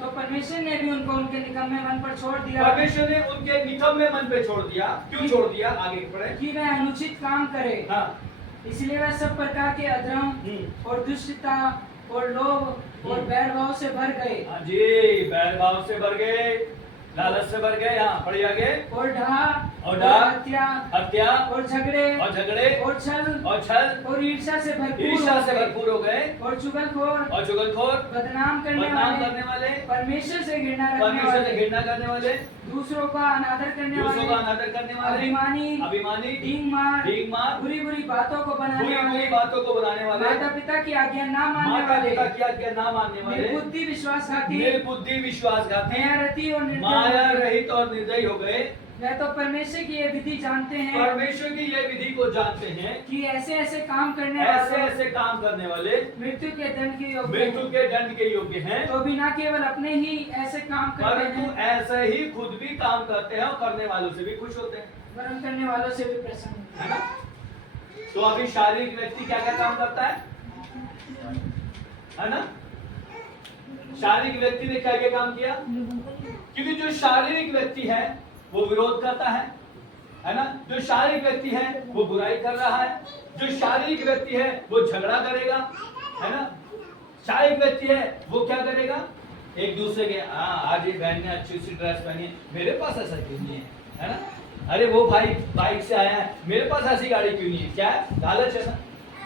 तो परमेश्वर ने भी उनको उनके निकम्मे मन पर छोड़ दिया। परमेश्वर ने उनके निकम्मे मन पे छोड़ दिया। क्यों छोड़ दिया? आगे पढ़े। कि वह अनुचित काम करे, हाँ इसलिए वह सब प्रकार के अधर्म और दुष्टता और लोभ और बैरभाव से भर गए। हाँ जी, बैरभाव से भर गए, लालच से भर गए। हाँ पढ़िए आगे। और और हत्या और झगड़े और छल और ईर्ष्या से भरपूर हो गए और चुगलखोर बदनाम करने वाले, परमेश्वर से घृणा करने वाले, दूसरों का अनादर करने वाले, अभिमानी, डींग मार, बुरी बुरी बातों को बनाने वाले, माता पिता की आज्ञा ना मानने वाले, निर्बुद्धि विश्वासघाती, माया रहित और निर्दयी हो गए। वह तो परमेश्वर की ये विधि जानते हैं, परमेश्वर की ये विधि को जानते हैं कि ऐसे ऐसे काम करने वाले मृत्यु के दंड के योग्य हैं। तो भी न केवल अपने ही ऐसे काम करते परंतु हैं, ऐसे ही खुद भी काम करते हैं और करने वालों से भी खुश होते हैं, वरन करने वालों से भी प्रसन्न है ना? तो अभी शारीरिक व्यक्ति क्या क्या काम करता है ना? शारीरिक व्यक्ति ने क्या क्या काम किया? क्योंकि जो शारीरिक व्यक्ति है वो विरोध करता है ना? जो शारीरिक व्यक्ति है वो बुराई कर रहा है, जो शारीरिक व्यक्ति है वो झगड़ा करेगा, है ना? शारीरिक व्यक्ति है वो क्या करेगा? एक दूसरे के आज ये बहन ने अच्छी सी ड्रेस पहनी है, मेरे पास ऐसा क्यों नहीं है ना? अरे वो भाई बाइक से आया है, मेरे पास ऐसी गाड़ी क्यों नहीं है? क्या है? लालच है ना?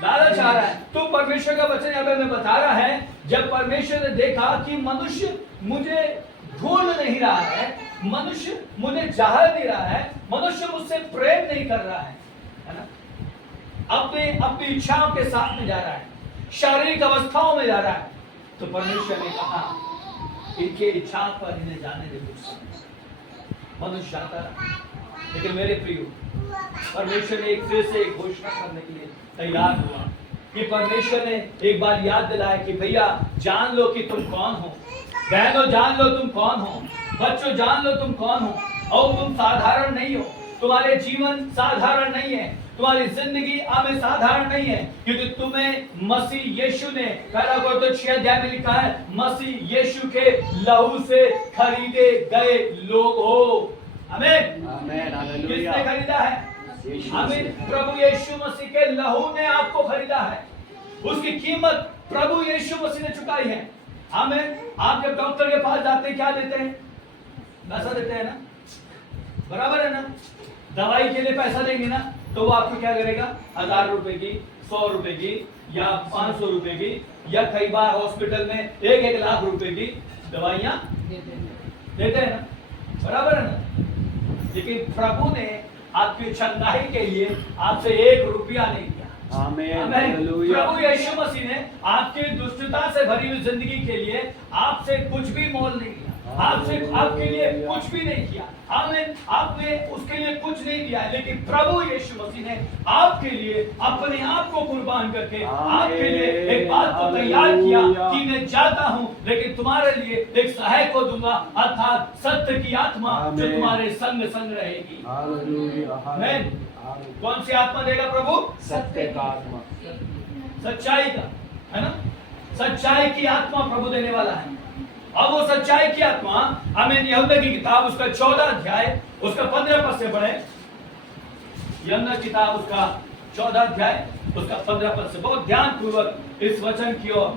लालच आ रहा है। तो परमेश्वर का वचन यहाँ पे हमें बता रहा है जब परमेश्वर ने देखा कि मनुष्य मुझे ढूंढ नहीं रहा है, मनुष्य मुझे चाह नहीं रहा है, मनुष्य मुझसे प्रेम नहीं कर रहा है ना? अपनी इच्छाओं के साथ में जा रहा है, शारीरिक अवस्थाओं में जा रहा है, तो परमेश्वर ने कहा इनके इच्छा पर इन्हें जाने दे। मनुष्य जाता रहा, लेकिन मेरे प्रियो परमेश्वर ने एक फिर से एक घोषणा करने के लिए तैयार हुआ कि परमेश्वर ने एक बार याद दिलाया कि भैया जान लो कि तुम कौन हो, बहनों जान लो तुम कौन हो, बच्चों जान लो तुम कौन हो, और तुम साधारण नहीं हो, तुम्हारे जीवन साधारण नहीं है, तुम्हारी जिंदगी आगे साधारण नहीं है, क्योंकि तुम्हें मसीह यीशु ने पहला कोरिन्थियों 6 अध्याय में लिखा है मसीह यीशु के लहू से खरीदे गए लोग हो। आमीन आमीन। किसने खरीदा है? आमीन। प्रभु यीशु मसीह के लहू ने आपको खरीदा है, उसकी कीमत प्रभु यीशु मसीह ने चुकाई है। आमीन। आप जब डॉक्टर के पास जाते हैं क्या देते हैं? पैसा देते हैं ना, बराबर है ना? दवाई के लिए पैसा देंगे ना, तो वो आपको क्या करेगा? 1000 रुपए की, 100 रुपए की या 500 रुपए की, या कई बार हॉस्पिटल में 1-1 लाख रुपए की दवाइयां देते हैं ना, बराबर है ना? लेकिन प्रभु ने आपकी चंगाई के लिए आपसे 1 रुपया नहीं दिया। आमीन। प्रभु यीशु मसीह ने आपकी दुष्टता से भरी हुई जिंदगी के लिए आपसे कुछ भी मोल नहीं किया, आपके लिए कुछ भी नहीं किया। आमीन। आपने उसके लिए कुछ नहीं दिया, लेकिन प्रभु यीशु मसीह ने आपके लिए अपने आप को कुर्बान करके आपके लिए एक बात को तैयार किया कि मैं जाता हूं, लेकिन तुम्हारे लिए एक सहायक को दूंगा, अर्थात सत्य की आत्मा जो तुम्हारे संग संग रहेगी। आमीन। कौन सी आत्मा देगा प्रभु? सत्य का आत्मा, सच्चाई का, है ना? सच्चाई की आत्मा प्रभु देने वाला है। अब वो सच्चाई की आत्मा आमीन। यूहन्ना की किताब उसका 14 अध्याय उसका 15 पद से पढ़े। यूहन्ना की किताब उसका 14 अध्याय उसका 15 पद से बहुत ध्यान पूर्वक इस वचन की ओर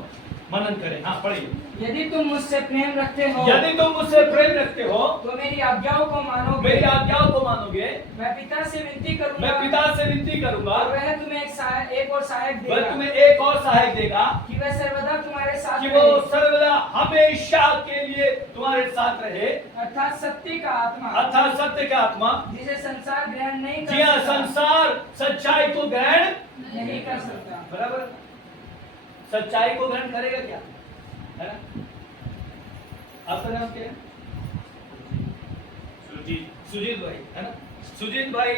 मनन करें। हाँ पढ़िए। यदि तुम मुझसे प्रेम रखते हो यदि तुम मुझसे प्रेम रखते हो तो मेरी आज्ञाओं को मानोगे। मेरी आज्ञाओं को मानोगे। मैं पिता से विनती करूंगा। मैं पिता से विनती करूंगा और वह तुम्हें एक और सहायक वह देगा तुम्हें एक और सहायक देगा कि वह सर्वदा तुम्हारे साथ कि रहे, वो सर्वदा हमेशा के लिए तुम्हारे साथ रहे, अर्थात सत्य का आत्मा, अर्थात सत्य का आत्मा, जिसे संसार ग्रहण नहीं जी हाँ, कर सकता। संसार सच्चाई को ग्रहण नहीं कर सकता। बराबर। सच्चाई को ग्रहण करेगा क्या, है ना? आपका नाम क्या है? सुजीत भाई, है ना? सुजीत भाई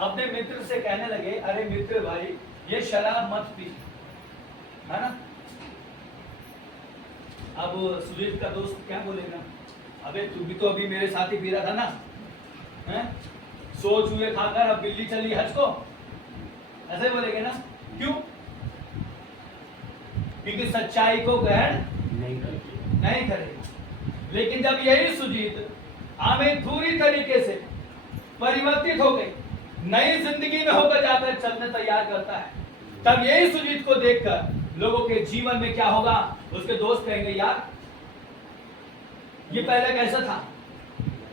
अपने मित्र से कहने लगे, अरे मित्र भाई ये शराब मत पी, है ना? अब सुजीत का दोस्त क्या बोलेगा, अबे तू भी तो अभी मेरे साथ ही पी रहा था ना, हैं? सो चूहे खाकर अब बिल्ली चली हज को, ऐसे बोलेंगे ना? क्यों? क्योंकि सच्चाई को ग्रहण नहीं करेगा। लेकिन जब यही सुजीत हमें पूरी तरीके से परिवर्तित हो गई, नई जिंदगी में होकर जाकर चलने तैयार करता है, तब यही सुजीत को देखकर लोगों के जीवन में क्या होगा, उसके दोस्त कहेंगे यार ये पहले कैसा था,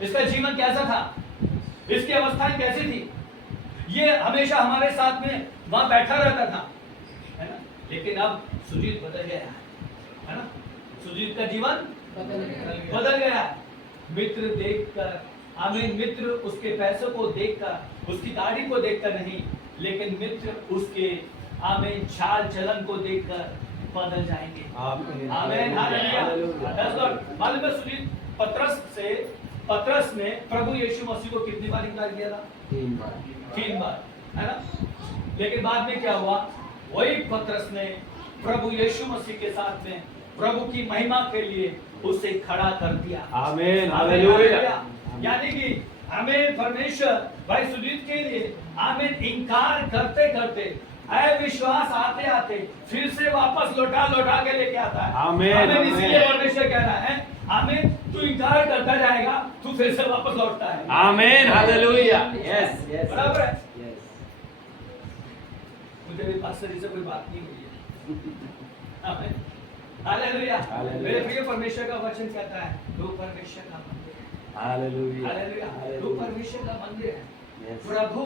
इसका जीवन कैसा था, इसकी अवस्थाएं कैसी थी, ये हमेशा हमारे साथ में वहां बैठा रहता था, है ना? लेकिन अब सुजीत बदल गया है ना? सुजीत का जीवन बदल गया। मित्र देखकर, आमीन, मित्र उसके पैसों को देखकर, उसकी गाड़ी को देखकर नहीं, लेकिन मित्र उसके आमीन चाल चलन को देखकर बदल जाएंगे। आमीन, हालेलुया। मालूम है सुजीत पतरस ने प्रभु यीशु मसीह को कितनी बार इनकार किया था? 3 बार, है ना? लेकिन बाद में क्या हुआ, वही पतरस ने प्रभु यीशु मसीह के साथ में प्रभु की महिमा के लिए उसे खड़ा कर दिया। आमीन, हालेलुया। यानी कि हमें परमेश्वर भाई सुजीत के लिए आमीन इनकार करते करते, अविश्वास आते आते फिर से वापस लौटा के लेके आता है। आमीन, इसलिए परमेश्वर कह रहा है आमीन, तू इनकार करता जाएगा, तू फिर से वापस लौटता है। आमीन, हालेलुया। यस यस, बराबर है। यस। मुझे भी पास्टर जी से कोई बात नहीं हुई है। आमीन, हालेलुया। मेरे प्रिय परमेश्वर का वचन कहता है, तू परमेश्वर का मंदिर है। Hallelujah, hallelujah. तू परमेश्वर का मंदिर है। प्रभु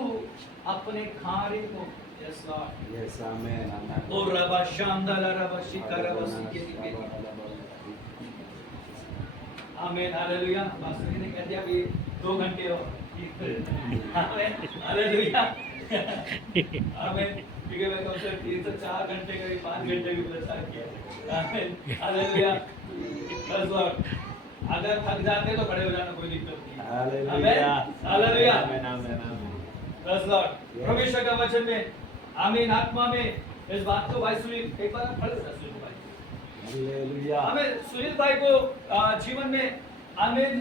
अपने खारे को, यस लॉर्ड, यस, आमीन, आमीन। ओ रबा शांदला रबा शिका रबा सिके, आमीन, हालेलुया। पास्टर जी ने कह दिया कि 2 घंटे और, आमीन, हालेलुया, आमीन। क्योंकि मैं कम से कम 3 से 4 घंटे का भी 5 घंटे भी प्रचार किया। आमीन, हालेलुया। बस लॉर्ड, अगर थक जाते तो खड़े हो जाना, कोई दिक्कत नहीं। हालेलुया, हालेलुया, आमीन, आमीन, आमीन। बस लॉर्ड। परमेश्वर का वचन में आमीन, आत्मा में इस बात को भाई सुनील एक बार पढ़ सुनील भाई। हालेलुया। हमें सुनील भाई को जीवन में आमीन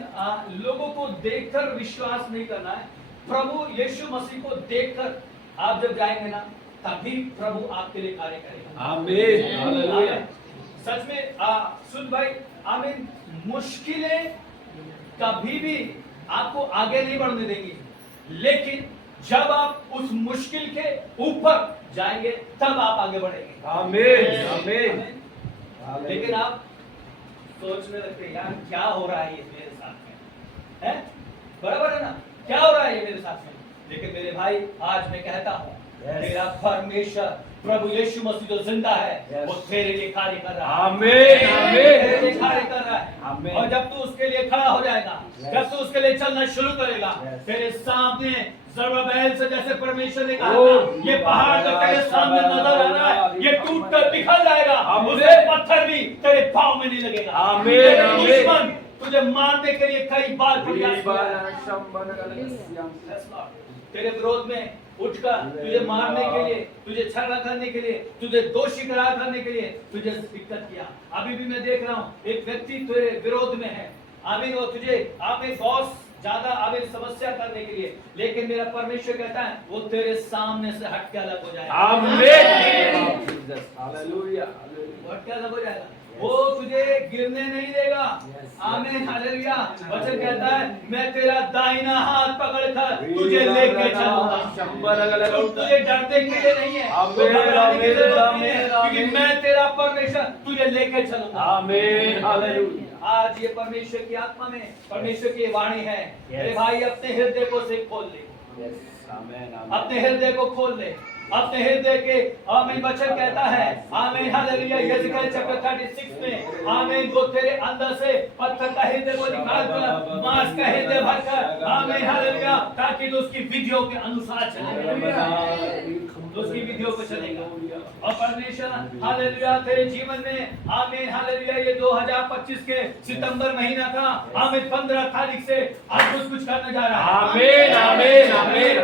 लोगों को देखकर विश्वास नहीं करना है। प्रभु यीशु मसीह को देखकर आप जब जाएंगे ना, तभी प्रभु आपके लिए कार्य करेगा। आमीन, हालेलुया। सच में सुन भाई, आमीन, मुश्किलें कभी भी आपको आगे नहीं बढ़ने देंगी, लेकिन जब आप उस मुश्किल के ऊपर जाएंगे तब आप आगे बढ़ेंगे। आमीन, आमीन। लेकिन आप सोचने लगते यार क्या हो रहा है ये मेरे साथ में, है? बराबर है ना, क्या हो रहा है ये मेरे साथ में? लेकिन मेरे भाई, आज मैं कहता हूँ, तेरा परमेश्वर प्रभु यीशु मसीह जो जिंदा है, वो तेरे लिए कार्य कर रहा है। आमीन, आमीन। तेरे लिए कार्य कर रहा है। आमीन। और जब तू उसके लिए खड़ा हो जाएगा, जब तू उसके लिए चलना शुरू करेगा, तेरे सामने ज़रूब्बाबेल से जैसे परमेश्वर ने कहा था, ये पहाड़ जो तेरे सामने नजर आ रहा है, ये टूटकर बिखर जाएगा, उसे पत्थर भी तेरे पाँव में नहीं लगेगा। आमीन, आमीन। दुश्मन तुझे मारने के लिए कई बार प्रयास किया, तेरे विरोध में उठकर तुझे मारने के लिए, तुझे छल करने के लिए, तुझे दोषी करार करने के लिए तुझे दिक्कत किया। अभी भी मैं देख रहा हूँ एक व्यक्ति तेरे विरोध में है, आमीन, वो तुझे आमीन बहुत ज्यादा आमीन समस्या करने के लिए, लेकिन मेरा परमेश्वर कहता है वो तेरे सामने से हट के अलग हो जाएगा। आमीन, जीसस, हालेलुया, वो हट के अलग हो जाएगा। वो तुझे गिरने नहीं देगा। आमीन हालेलुया। वचन कहता है मैं तेरा दाहिना हाथ पकड़कर तुझे लेके चलूंगा। तुझे डरने के लिए नहीं है, घबराने के लिए नहीं है, क्योंकि मैं तेरा परमेश्वर तुझे लेके चलूंगा। आमीन हालेलुया। आज ये परमेश्वर की आत्मा में परमेश्वर की वाणी है। अरे भाई अपने हृदय को से खोल ले, अपने हृदय को खोल ले, अपने हृदय के आमीन। वचन कहता है आमीन हालेलुया यिर्मयाह चैप्टर 36 में आमीन वो तेरे अंदर से पत्थर का हृदय को निकाल कर मांस का हृदय भरकर आमीन हालेलुया ताकि तो उसकी विधियों के अनुसार चले, तो उसकी विधियों पे चलेगा। और परमेश्वर हालेलुया तेरे जीवन में आमीन हालेलुया ये 2025 के सितंबर महीना का आमीन 15 तारीख से आज कुछ करने जा रहा है। आमीन आमीन आमीन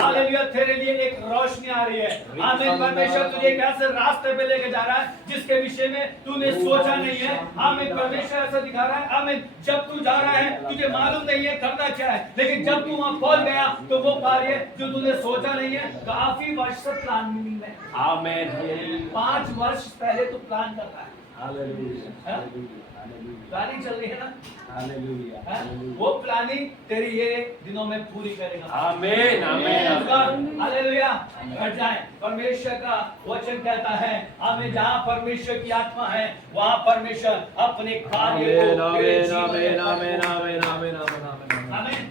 हालेलुया तेरे लिए एक रोशनी आ रही है। आमीन परमेश्वर तुझे एक ऐसे रास्ते पे लेके जा रहा है जिसके विषय में तूने सोचा नहीं है। आमीन परमेश्वर ऐसा दिखा रहा है। आमीन जब तू जा रहा है तुझे मालूम नहीं है करना क्या है, लेकिन जब तू वहां पहुंच गया तो वो कार्य जो तूने सोचा नहीं है काफी वर्ष से प्लानिंग में। आमीन 5 वर्ष पहले तू प्लान कर रहा है, हालेलुया प्लानिंग चल रही है ना, हालेलुया वो प्लानिंग तेरी ये दिनों में पूरी करेगा। आमीन आमीन हालेलुया घट जाए। परमेश्वर का वचन कहता है आमीन जहाँ परमेश्वर की आत्मा है वहाँ परमेश्वर अपने कार्य को तेरे जीवन में आमीन आमीन आमीन आमीन आमीन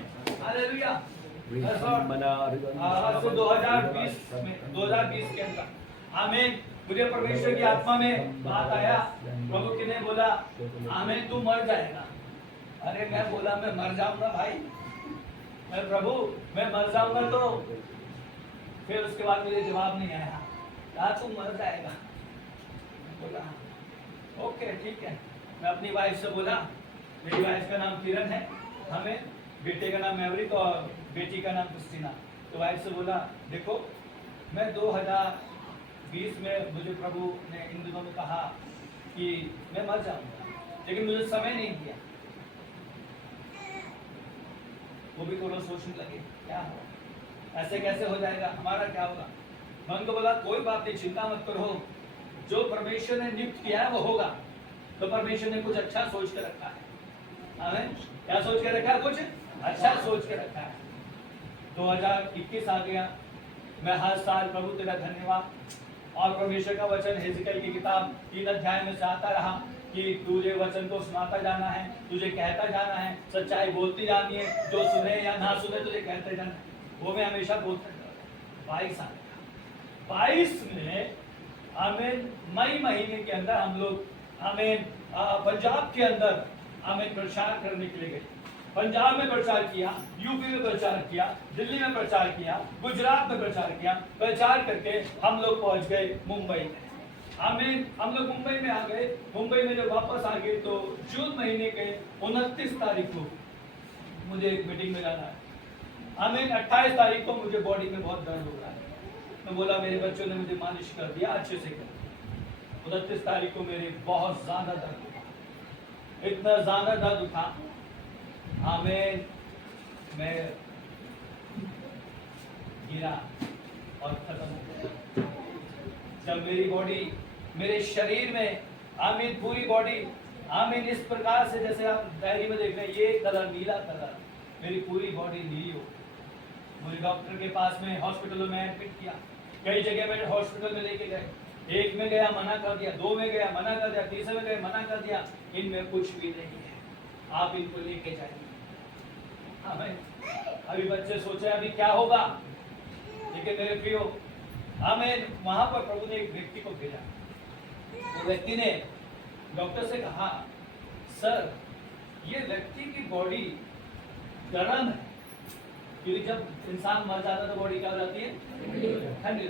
हालेलुया। 2020 के अंदर आमीन मुझे परमेश्वर की आत्मा में बात आया, प्रभु की ने बोला आमीन तू मर जाएगा। अरे मैं बोला मैं मर जाऊंगा भाई, मैं प्रभु मैं मर जाऊंगा। तो फिर उसके बाद मुझे जवाब नहीं आया, कहा तू मर जाएगा। बोला ओके ठीक है। मैं अपनी वाइफ से बोला, मेरी वाइफ का नाम किरण है, हमें बेटे का नाम मैवरिक और बेटी का नाम क्रिस्टीना। तो वाइफ से बोला देखो मैं 2020 में मुझे प्रभु ने इन दिनों में कहा कि मैं मर जाऊंगा, लेकिन मुझे समय नहीं दिया। वो भी थोड़ा सोचने लगे क्या हो, ऐसे कैसे हो जाएगा, हमारा क्या होगा। मैं उनको बोला कोई बात नहीं, चिंता मत करो, जो परमेश्वर ने नियुक्त किया है वो होगा। तो परमेश्वर ने कुछ अच्छा सोच के रखा है। आमीन। क्या सोच के रखा है? कुछ अच्छा सोच के रखा है। 2021 आ गया, मैं हर साल प्रभु तेरा धन्यवाद। और परमेश्वर का वचन हिजकिय्याह की किताब 3 अध्याय में चाहता रहा कि तुझे वचन को सुनाता जाना है, तुझे कहता जाना है, सच्चाई बोलती जानी है, जो सुने या ना सुने तुझे कहते जाना है। वो मैं हमेशा बोलता था। 22 में आमीन मई महीने के अंदर हम लोग आमीन पंजाब के अंदर आमीन प्रचार करने के लिए गए। पंजाब में प्रचार किया, यूपी में प्रचार किया, दिल्ली में प्रचार किया, गुजरात में प्रचार किया। प्रचार करके हम लोग पहुंच गए मुंबई में। आमीन हम लोग मुंबई में आ गए। मुंबई में जब वापस आ गए तो जून महीने के 29 तारीख को मुझे एक मीटिंग में जाना है। आमीन 28 तारीख को मुझे बॉडी में बहुत दर्द हो रहा है। मैं बोला मेरे बच्चों ने मुझे मालिश कर दिया, अच्छे से कर। 29 तारीख को मेरे बहुत ज्यादा दर्द उठा, इतना ज्यादा दर्द उठा आमीन मैं गिरा और खत्म हो गया। जब मेरी बॉडी मेरे शरीर में आमीन पूरी बॉडी आमीन इस प्रकार से जैसे आप डायरी में देख रहे हैं, ये कलर नीला कलर, मेरी पूरी बॉडी नीली हो। मुझे डॉक्टर के पास में हॉस्पिटलों में एडमिट किया, कई जगह में हॉस्पिटल में लेके गए। 1 में गया मना कर दिया, 2 में गया मना कर दिया, 3 में गए मना कर दिया। इनमें कुछ भी नहीं है, आप इनको लेके जाइए। हाँ भाई अभी बच्चे सोचे अभी क्या होगा, लेकिन मेरे प्रियो आमीन वहां पर प्रभु ने एक व्यक्ति को भेजा। वो व्यक्ति ने डॉक्टर से कहा सर ये व्यक्ति की बॉडी गर्म है, क्योंकि जब इंसान मर जाता है तो बॉडी क्या हो जाती है, ठंडी।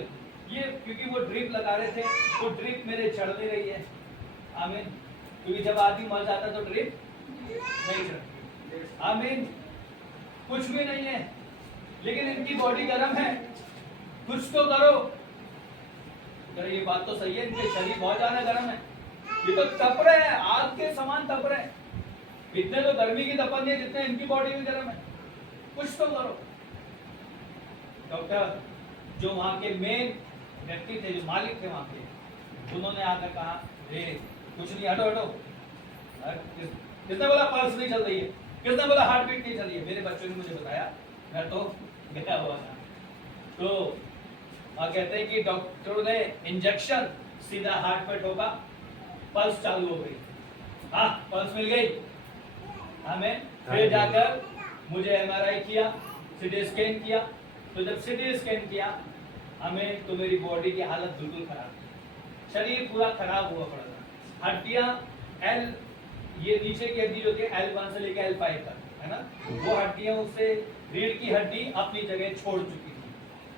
ये क्योंकि वो ड्रिप लगा रहे थे, वो ड्रिप मेरे चढ़ नहीं रही है। आमीन क्योंकि जब आदमी मर जाता है तो ड्रिप नहीं चढ़ती। आमीन कुछ भी नहीं है, लेकिन इनकी बॉडी गर्म है, कुछ तो करो। अरे ये बात तो सही है, इनके शरीर बहुत ज्यादा गर्म है, ये तो तप रहे हैं, आग के समान तप रहे हैं। इतने तो गर्मी की तपन नहीं है जितने इनकी बॉडी भी गर्म है, कुछ तो करो। डॉक्टर जो वहां के मेन व्यक्ति थे, जो मालिक थे वहां के, उन्होंने आकर कहा कुछ नहीं, हटो हटो। किसने बोला पल्स नहीं चल रही है? किसने बोला हार्ट बीट नहीं चल रही है? मेरे बच्चों ने मुझे बताया, मैं तो गया हुआ था। तो कहते हैं कि डॉक्टरों ने इंजेक्शन सीधा हार्ट पे ठोका, पल्स चालू हो गई। हाँ, पल्स मिल गई हमें। फिर जाकर मुझे एमआरआई किया, सीटी स्कैन किया। तो जब सीटी स्कैन किया हमें, तो मेरी बॉडी की हालत बिल्कुल खराब थी, शरीर पूरा खराब हुआ पड़ा था। हड्डियां एल, ये नीचे की हड्डी जो थी L1 से लेकर L5 तक, है ना, वो हड्डियां उससे रीढ़ की हड्डी अपनी जगह छोड़ चुकी थी।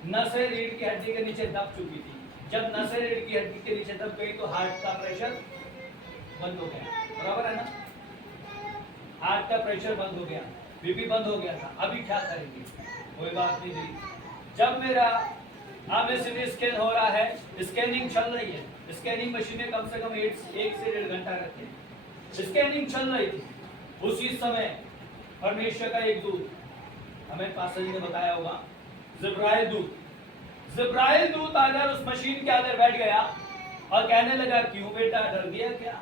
नसें रीढ़ की हड्डी के नीचे दब चुकी थी। जब नसें रीढ़ की हड्डी के नीचे दब गई तो हार्ट का प्रेशर बंद हो गया, बराबर है ना? हार्ट का प्रेशर बंद हो गया, बीपी बंद हो गया था। अभी क्या करेंगे? कोई बात नहीं थी। जब मेरा सीटी स्कैन हो रहा है, स्कैनिंग चल रही है, स्कैनिंग मशीनें कम से कम 1 से 1.5 घंटा रखते हैं, स्कैनिंग चल रही थी। उसी समय परमेश्वर का एक दूत, हमें पास्टर जी ने बताया होगा, जिब्राइल दूत आकर उस मशीन के अंदर बैठ गया और कहने लगा, क्यों बेटा डर गया क्या?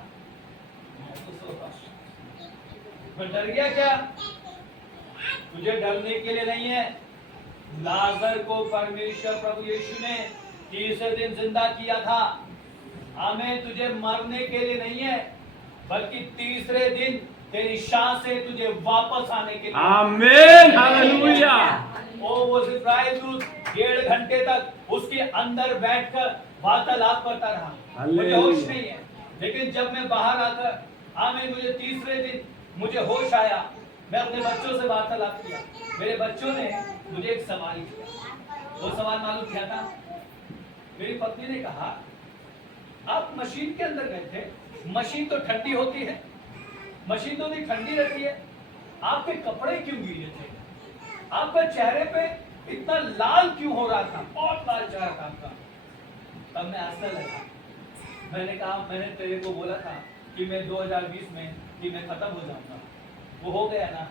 डर गया क्या? तुझे डरने के लिए नहीं है। लाजर को परमेश्वर प्रभु यीशु ने तीसरे दिन जिंदा किया था। हमें तुझे मरने के लिए नहीं है, बल्कि तीसरे दिन तेरी सांसें तुझे वापस आने के लिए। आमीन, हालेलुया। वो जिब्राइल दूत 1.5 घंटे तक उसके अंदर बैठकर वार्तालाप करता रहा। मुझे होश नहीं है, लेकिन जब मैं बाहर आकर आमीन, मुझे तीसरे दिन मुझे होश आया। मैं अपने बच्चों से वार्तालाप किया। मेरे बच्चों ने मुझे एक सवाल किया। वो सवाल मालूम क्या था? मेरी पत्नी ने कहा, आप मशीन के अंदर गए थे, मशीन तो ठंडी होती है, मशीन तो नहीं ठंडी रहती है, आपके कपड़े क्यों गीले थे? आपका चेहरे पे इतना लाल क्यों हो रहा था? बहुत लाल चेहरा था आपका। तब मैं हंसने लगा। मैंने कहा, मैंने तेरे को बोला था कि मैं 2020 में कि मैं खत्म हो जाऊंगा। वो हो गया ना,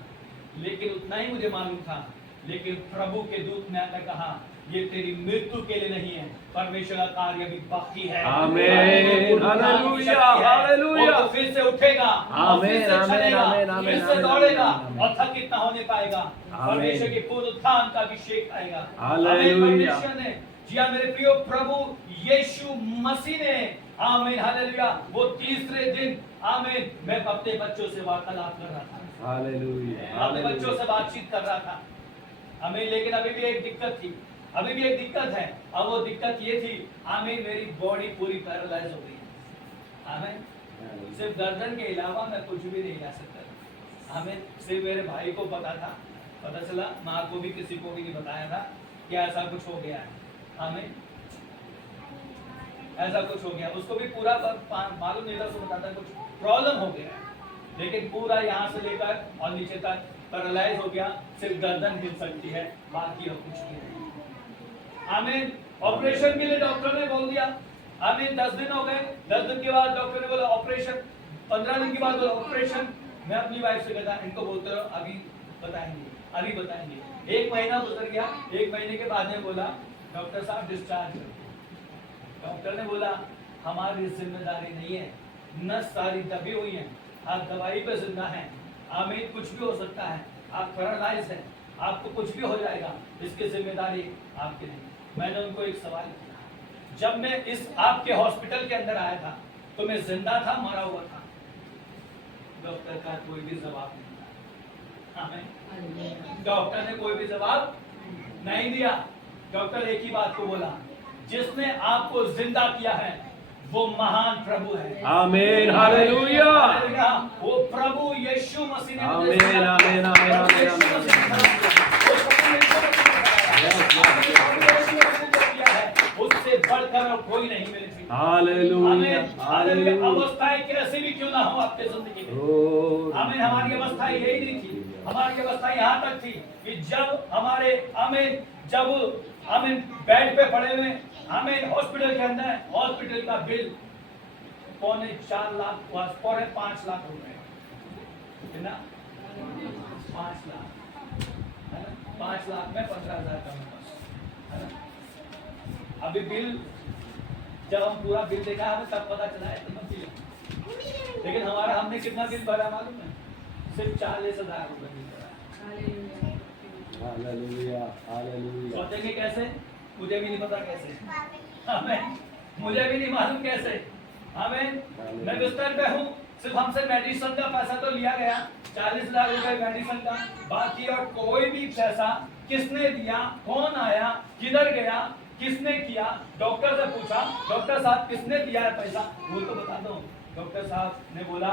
लेकिन उतना ही मुझे मालूम था। लेकिन प्रभु के दूत ने आकर कहा, ये तेरी मृत्यु के लिए नहीं है, परमेश्वर का कार्य अभी बाकी है। आमीन, हालेलुया, हालेलुया। वो फिर से उठेगा, आमीन, फिर से चलेगा, आमीन, आमीन, फिर से आमीन, दौड़ेगा आमीन। और थक कितना होने पाएगा। परमेश्वर के पुनरुत्थान का अभिषेक आएगा। हालेलुया। परमेश्वर ने, जी हाँ मेरे प्रिय प्रभु यीशु मसीह ने, आमीन, हालेलुया, वो तीसरे दिन, आमीन, मैं अपने बच्चों से वार्तालाप कर रहा था, हालेलुया, अपने बच्चों से बातचीत कर रहा था। आमीन। लेकिन अभी भी एक दिक्कत थी, अभी भी एक दिक्कत है। और वो दिक्कत ये थी, आमीन, मेरी बॉडी पूरी पैरालाइज हो गई है। आमीन। सिर्फ गर्दन के अलावा मैं कुछ भी नहीं ला सकता। आमीन। सिर्फ मेरे भाई को पता था, पता चला, माँ को भी किसी को भी नहीं बताया था कि ऐसा कुछ हो गया है। आमीन। ऐसा कुछ हो गया, उसको भी पूरा मालूम नहीं था, उसको बताता कुछ प्रॉब्लम हो गया, लेकिन पूरा यहाँ से लेकर और नीचे तक पैरालाइज हो गया। सिर्फ गर्दन हिल सकती है, बाकी और कुछ नहीं। आमीन। ऑपरेशन के लिए डॉक्टर ने बोल दिया। आमीन। 10 दिन हो गए, 10 दिन के बाद डॉक्टर ने बोला ऑपरेशन, 15 दिन के बाद बोला ऑपरेशन। मैं अपनी वाइफ से कहता, इनको बोलते रहो, अभी बताएंगे, अभी बताएंगे। 1 महीना गुजर गया। 1 महीने के बाद में बोला, डॉक्टर साहब डिस्चार्ज करो। डॉक्टर ने बोला, हमारी जिम्मेदारी नहीं है, नस सारी दबी हुई है, आप दवाई पे जिंदा हैं। आमीन। कुछ भी हो सकता है, आप पैरालाइज हैं, आपको कुछ भी हो जाएगा, इसकी जिम्मेदारी आपकी नहीं। मैंने उनको एक सवाल किया, जब मैं इस आपके हॉस्पिटल के अंदर आया था तो मैं जिंदा था, मरा हुआ था? डॉक्टर का कोई भी जवाब नहीं था। आमीन। डॉक्टर ने कोई भी जवाब नहीं दिया। डॉक्टर एक ही बात को बोला, जिसने आपको जिंदा किया है वो महान प्रभु है। आमीन, हालेलुया। वो प्रभु यीशु मसीह ने आमीन, आमीन, आमीन, आमीन। उससे बढ़कर और कोई नहीं मेरे जीवन। Hallelujah, hallelujah. अवस्थाएं कैसी भी क्यों ना हो आपके जिंदगी में, आमीन, हमारी अवस्था यही नहीं थी। हमारी अवस्था यहाँ तक थी कि जब हमारे आमीन, जब आमीन बेड पे पड़े हुए, आमीन, हॉस्पिटल के अंदर, हॉस्पिटल का बिल 4.25 लाख, 5 लाख रुपए, कितना? 5 लाख, है ना? 5 लाख में 15,000 का है ना? अभी बिल, जब हम पूरा बिल देखा हमें तब पता चला है, लेकिन हमारा हमने कितना बिल भरा मालूम है? सिर्फ 40,000 रुपए बिल भरा। Hallelujah hallelujah. सोचेंगे कैसे? मुझे भी नहीं पता कैसे। आमीन। मुझे भी नहीं मालूम कैसे। आमीन। मैं बिस्तर पे हूँ, सिर्फ हमसे मेडिसिन का पैसा तो लिया गया, 40,000 रुपए मेडिसिन का, बाकी और कोई भी पैसा किसने दिया, कौन आया, किधर गया, किसने किया, डॉक्टर से पूछा, डॉक्टर साहब किसने दिया है पैसा, वो तो बता दो। डॉक्टर साहब ने बोला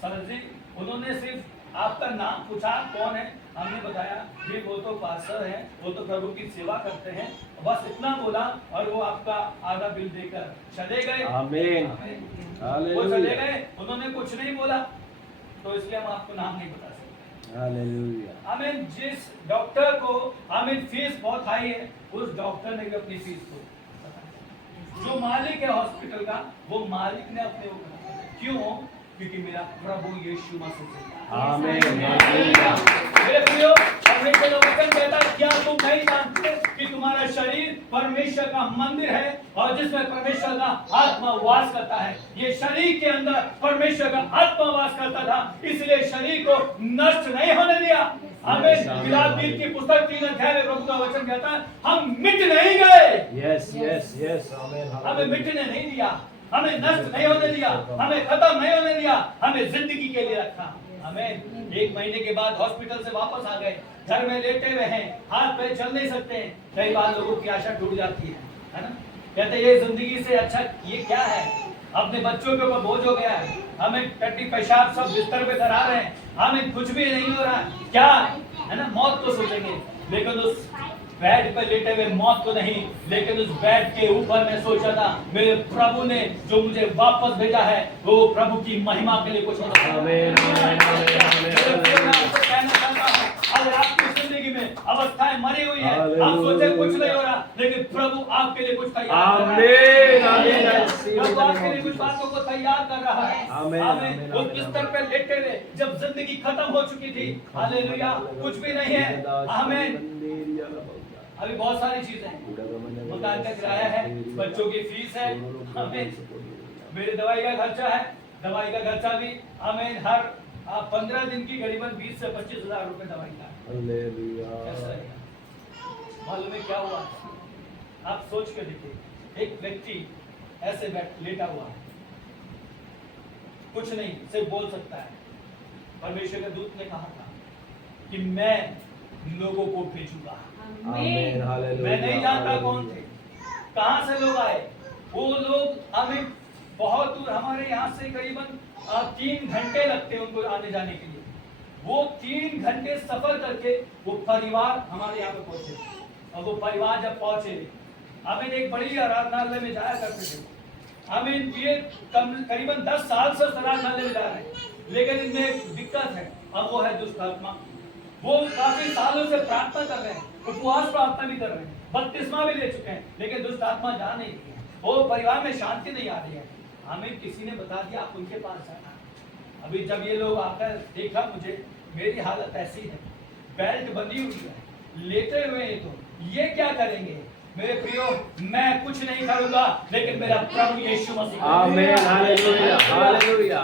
सर जी, उन्होंने सिर्फ आपका नाम पूछा कौन है, हमने बताया जी वो तो पास्टर है, वो तो प्रभु की सेवा करते हैं, बस इतना बोला और वो आपका आधा बिल देकर चले गए। आमीन वो चले गए, उन्होंने कुछ नहीं बोला, तो इसलिए हम आपको नाम नहीं बता सकते। हालेलुया। आमीन। जिस डॉक्टर को आमीन फीस बहुत हाई है, उस डॉक्टर ने भी अपनी फीस को, जो मालिक है हॉस्पिटल का, वो मालिक ने अपने को कहा। क्यों? क्योंकि मेरा प्रभु यीशु मसीह। आमीन। मेरे प्रियो, परमेश्वर का वचन कहता है, क्या तुम नहीं जानते कि तुम्हारा शरीर परमेश्वर का मंदिर है और जिसमें परमेश्वर का आत्मा वास करता है। ये शरीर के अंदर परमेश्वर का आत्मा वास करता था, इसलिए शरीर को नष्ट नहीं होने दिया। हमें गलातियों की पुस्तक 3 अध्याय में प्रभु का वचन कहता है, हम मिट नहीं गए। Yes yes yes. आमीन। हमें मिटने नहीं दिया, हमें नष्ट नहीं होने दिया, हमें खत्म नहीं होने दिया, हमें जिंदगी के लिए रखा। हमें 1 महीने के बाद हॉस्पिटल से वापस आ गए, घर में लेटे हुए हैं, हाथ पैर चल नहीं सकते हैं। कई बार लोगों की आशा टूट जाती है ना? कहते ये जिंदगी से अच्छा ये क्या है, अपने बच्चों के ऊपर बोझ हो गया है, हमें टट्टी पेशाब सब बिस्तर पे करा रहे हैं, हमें कुछ भी नहीं हो रहा है, क्या है ना? मौत को सोचेंगे, लेकिन उस बेड पे लेटे हुए मौत को नहीं, लेकिन उस बेड के ऊपर मैं सोचा था, मेरे प्रभु ने जो मुझे वापस भेजा है, वो प्रभु की महिमा के लिए कुछ होना है। आमीन अगर आपकी जिंदगी में अवस्थाएं मरी हुई है, आप सोचे कुछ नहीं हो रहा, लेकिन प्रभु आपके लिए कुछ तैयार कर रहा है। प्रभु आपके लिए कुछ बातों को तैयार कर रहा है। आमीन। उस बिस्तर पे लेटे हुए जब जिंदगी खत्म हो चुकी थी, हालेलुया, कुछ भी नहीं है, आमीन, अभी बहुत सारी चीजें हैं, मकान का किराया है, बच्चों की फीस है, आमीन, मेरी दवाई का खर्चा है, दवाई का खर्चा भी, आमीन, हर 15 दिन की करीबन 20 से 25,000 रुपए दवाई का। मालूम है क्या हुआ? आप सोच के देखिए, एक व्यक्ति ऐसे लेटा हुआ है, कुछ नहीं, सिर्फ बोल सकता है। परमेश्वर के दूत ने कहा था कि मैं लोगों को भेजूंगा। आमीन हालेलुया। मैं नहीं जानता कौन थे, कहां से लोग आए, वो लोग हमें बहुत दूर, हमारे यहाँ से करीबन 3 घंटे लगते हैं उनको आने जाने के लिए। वो 3 घंटे सफर करके वो परिवार हमारे यहाँ पे पहुंचे, और वो परिवार जब पहुंचे, हमें एक बड़ी आराधनालय में जाया करते थे। हमें ये करीबन 10 साल से आराधनालय में जा रहे हैं, लेकिन इनमें एक दिक्कत है, अब वो है दुष्ट आत्मा। वो काफी सालों से प्रार्थना कर रहे हैं, उपवास प्रार्थना भी कर रहे हैं, बपतिस्मा भी ले चुके हैं, लेकिन दुष्ट आत्मा जा नहीं रही है, वो परिवार में शांति नहीं आ रही है। हमें किसी ने बता दिया आप उनके पास जाना। अभी जब ये लोग आकर देखा मुझे, मेरी हालत ऐसी है, बेल्ट बंधी हुई है, लेटे हुए हैं, तो ये क्या करेंगे? मेरे प्रियो, मैं कुछ नहीं करूंगा, लेकिन मेरा प्रभु यीशु मसीह। आमीन हालेलुया हालेलुया।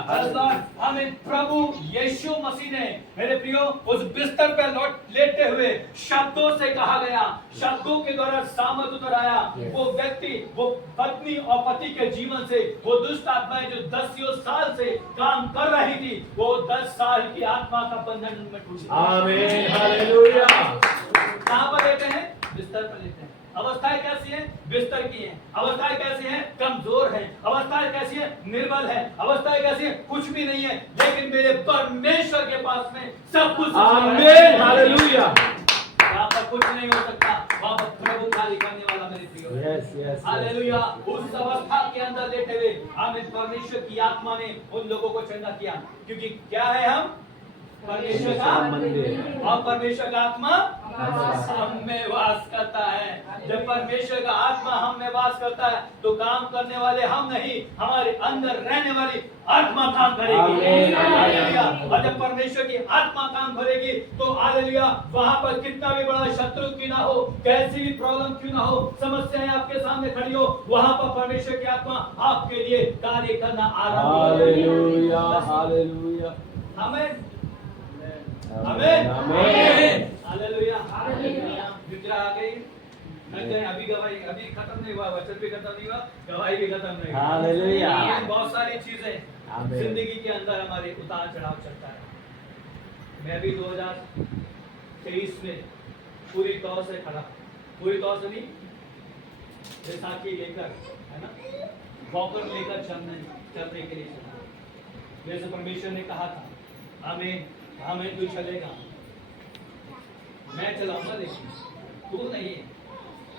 आमीन। प्रभु यीशु मसीह ने, मेरे प्रियो, उस बिस्तर पर लेटे हुए शब्दों से कहा गया, शब्दों के द्वारा सामर्थ उतर आया। वो व्यक्ति, वो पत्नी और पति के जीवन से वो दुष्ट आत्माएं जो 10 साल से काम कर रही थी, वो 10 साल की आत्मा का बंधन उनमें टूट गया। आमीन हालेलुया। कहां पर लेते हैं? बिस्तर पर लेते हैं। अवस्थाएं कैसी हैं? बिस्तर की हैं। अवस्थाएं कैसी हैं? कमजोर हैं। अवस्थाएं कैसी हैं? निर्बल हैं। अवस्थाएं कैसी हैं? कुछ भी नहीं है, लेकिन मेरे परमेश्वर के पास में सब कुछ। आमीन हालेलुया। वहां पर कुछ नहीं हो सकता, वहां पर प्रभु खाली करने वाला मेरे प्रियो। Yes yes hallelujah. उस अवस्था के अंदर लेटे हुए आमीन, परमेश्वर की आत्मा ने उन लोगों को चंगा किया, क्योंकि क्या है हम? परमेश्वर का मंदिर। और परमेश्वर का आत्मा हम में वास करता है। जब परमेश्वर का आत्मा हम में वास करता है तो काम करने वाले हम नहीं, हमारे अंदर रहने वाली आत्मा काम करेगी। आमीन। हालेलुया। और जब परमेश्वर की आत्मा काम करेगी तो हालेलुया, वहां पर कितना भी बड़ा शत्रु क्यों ना हो, कैसी भी प्रॉब्लम क्यों ना हो, समस्याएं आपके सामने खड़ी हो, वहां पर परमेश्वर की आत्मा आपके लिए कार्य करना आरंभ हालेलुया, हालेलुया, हमें आमीन, आमीन। हालेलुया। हालेलुया। निद्रा आ गई। मैं कहें अभी गवाही अभी खत्म नहीं हुआ, वचन भी खत्म नहीं हुआ, गवाही भी खत्म नहीं हुआ। हालेलुया। बहुत सारी चीजें आमीन। जिंदगी के अंदर हमारे उतार चढ़ाव चलता है। मैं भी 2023 में पूरी तौर से खड़ा, पूरी तौर से नहीं, बैसाखी लेकर, है ना, वॉकर लेकर चलने के लिए चला। जैसे परमेश्वर ने कहा था, हमें तू चलेगा, मैं चलाऊंगा, लेकिन तू नहीं।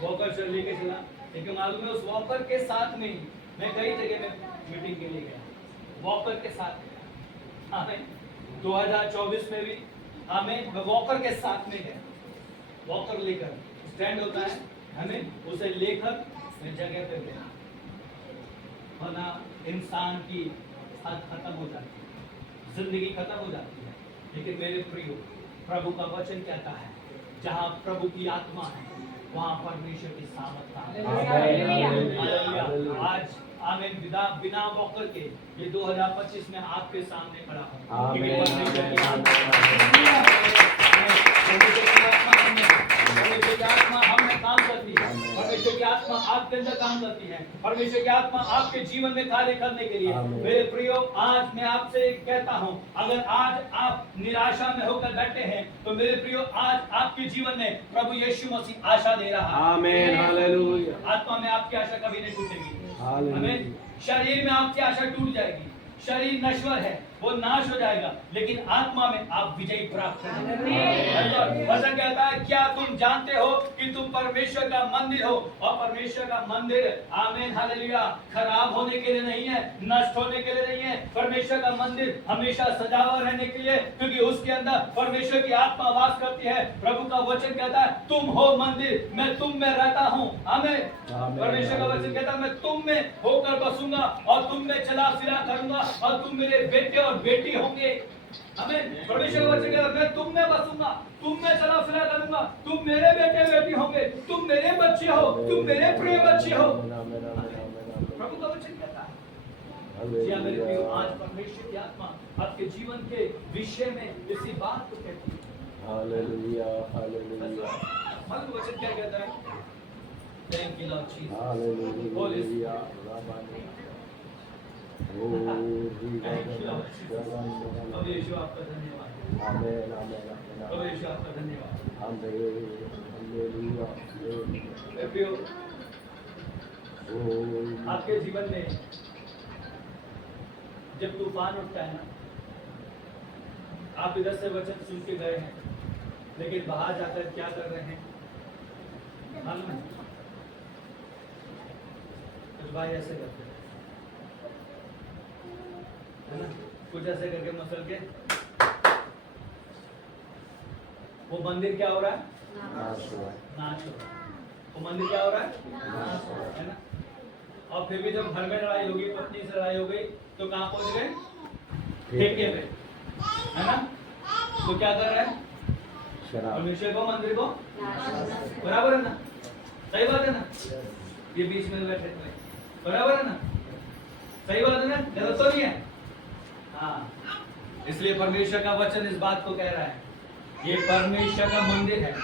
वॉकर चल लेके चला, लेकिन मालूम है उस वॉकर के साथ में ही मैं कई जगह में मीटिंग के लिए गया, वॉकर के साथ। हमें 2024 में भी हमें वॉकर के साथ में गया, वॉकर लेकर स्टैंड होता है, हमें उसे लेकर मैं जगह पे गया, वरना इंसान की हद खत्म हो जाती है, जिंदगी खत्म हो जाती है। लेकिन मेरे प्रियो, प्रभु का वचन कहता है, जहाँ प्रभु की आत्मा है वहाँ परमेश्वर की सामर्थ है। हालेलुया। आज आमीन, बिना वॉकर के ये 2025 में आपके सामने खड़ा हूँ, आमीन। क्योंकि परमेश्वर की आत्मा परमेश्वर की आत्मा हम में काम करती है, परमेश्वर की आत्मा आपके अंदर काम करती है, परमेश्वर की आत्मा आपके जीवन में कार्य करने के लिए। आमीन। मेरे प्रियो, आज मैं आपसे कहता हूं, अगर आज आप निराशा में होकर बैठे हैं तो मेरे प्रियो, आज आपके जीवन में प्रभु यीशु मसीह आशा दे रहा है। आमीन, हालेलुया, आत्मा में आपकी आशा कभी नहीं टूटेगी। हालेलुया। हमें शरीर में आपकी आशा टूट जाएगी, शरीर नश्वर है, वो नाश हो जाएगा, लेकिन आत्मा में आप विजय प्राप्त करेंगे। वचन कहता है, क्या तुम जानते हो कि तुम परमेश्वर का मंदिर हो, और परमेश्वर का मंदिर, आमीन, हालेलुया, खराब होने के लिए नहीं है, नष्ट होने के लिए नहीं है। परमेश्वर का मंदिर हमेशा सजा हुआ रहने के लिए, क्योंकि उसके अंदर परमेश्वर की आत्मा वास करती है। प्रभु का वचन कहता है, तुम हो मंदिर, मैं तुम में रहता हूँ। आमीन। परमेश्वर का वचन कहता है, मैं तुम में होकर बसूंगा और तुम में चला फिरा करूंगा, और तुम मेरे बेटे और बेटी होंगे। हमें परमेश्वर का वचन कहता है, मैं तुम में बसूंगा, तुम में चला फिरा करूंगा, तुम मेरे बेटे बेटी होंगे, तुम मेरे बच्चे हो, तुम मेरे प्रिय बच्चे हो। प्रभु का वचन कहता है। जी हाँ मेरे प्रियो, आज परमेश्वर की आत्मा आपके जीवन के विषय में इसी बात को कहती है। हालेलुया, हालेलुया, प्रभु वचन क्या कहता है? Thank you Lord Jesus. Hallelujah, प्रभु यीशु आपका धन्यवाद। आमीन, आमीन, प्रभु यीशु आपका धन्यवाद। आमीन, हालेलुया, मेरे प्रियो, आपके जीवन में जब तूफान उठता है ना, आप इधर से वचन सुन के गए हैं, लेकिन बाहर जाकर क्या कर रहे हैं मालूम है? कुछ भाई ऐसे करते हैं, है ना, कुछ ऐसे करके मसल के, वो मंदिर क्या हो रहा है? नाश हो रहा है। वो मंदिर क्या हो रहा है? है ना। और फिर भी जब घर में लड़ाई होगी, पत्नी से लड़ाई हो गई, तो कहाँ पहुंच गए? ठेके पे, है ना। तो क्या कर रहे हैं? परमेश्वर को, मंदिर को, बराबर है ना? सही बात है ना? ये बीच में बैठे हुए, बराबर है ना? सही बात है ना? गलत तो नहीं है? हाँ, इसलिए परमेश्वर का वचन इस बात को कह रहा है, ये परमेश्वर का मंदिर है,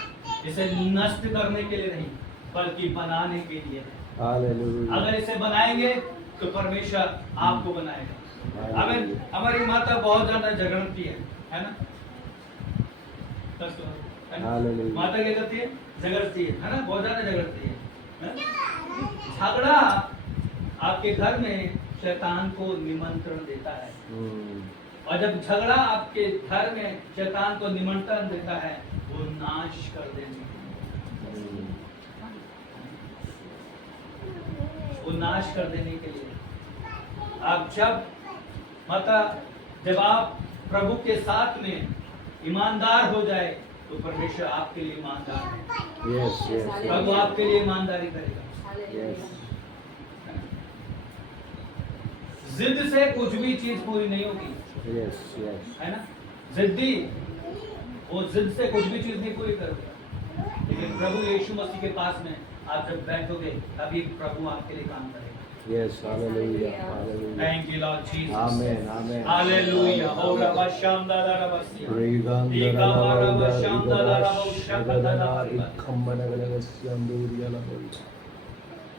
इसे नष्ट करने के लिए नहीं बल्कि बनाने के लिए है। हालेलुया। अगर इसे बनाएंगे तो परमेश्वर आपको बनाएगा। आमीन। हमारी माता बहुत ज्यादा झगड़ती है ना? हालेलुया। माता क्या करती है? झगड़ती है ना? बहुत ज्यादा झगड़ती है। झगड़ा आपके घर में शैतान को निमंत्रण देता है, और जब झगड़ा आपके घर में शैतान को निमंत्रण देता है, वो नाश कर देने, वो नाश कर देने के लिए। आप जब आप प्रभु के साथ में ईमानदार हो जाए तो परमेश्वर आपके लिए ईमानदार है। Yes, yes, प्रभु yes. आपके लिए ईमानदारी करेगा। Yes. जिद से कुछ भी चीज पूरी नहीं होगी, Yes, yes. है ना। जिद्दी वो जिद से कुछ भी चीज नहीं पूरी करेगा, लेकिन प्रभु यीशु मसीह के पास में आप जब बैठोगे तभी प्रभु आपके लिए काम करेगा। Yes, hallelujah, hallelujah. Thank you Lord Jesus. Amen, amen. Hallelujah. हो रबा शामदादा रबसिया।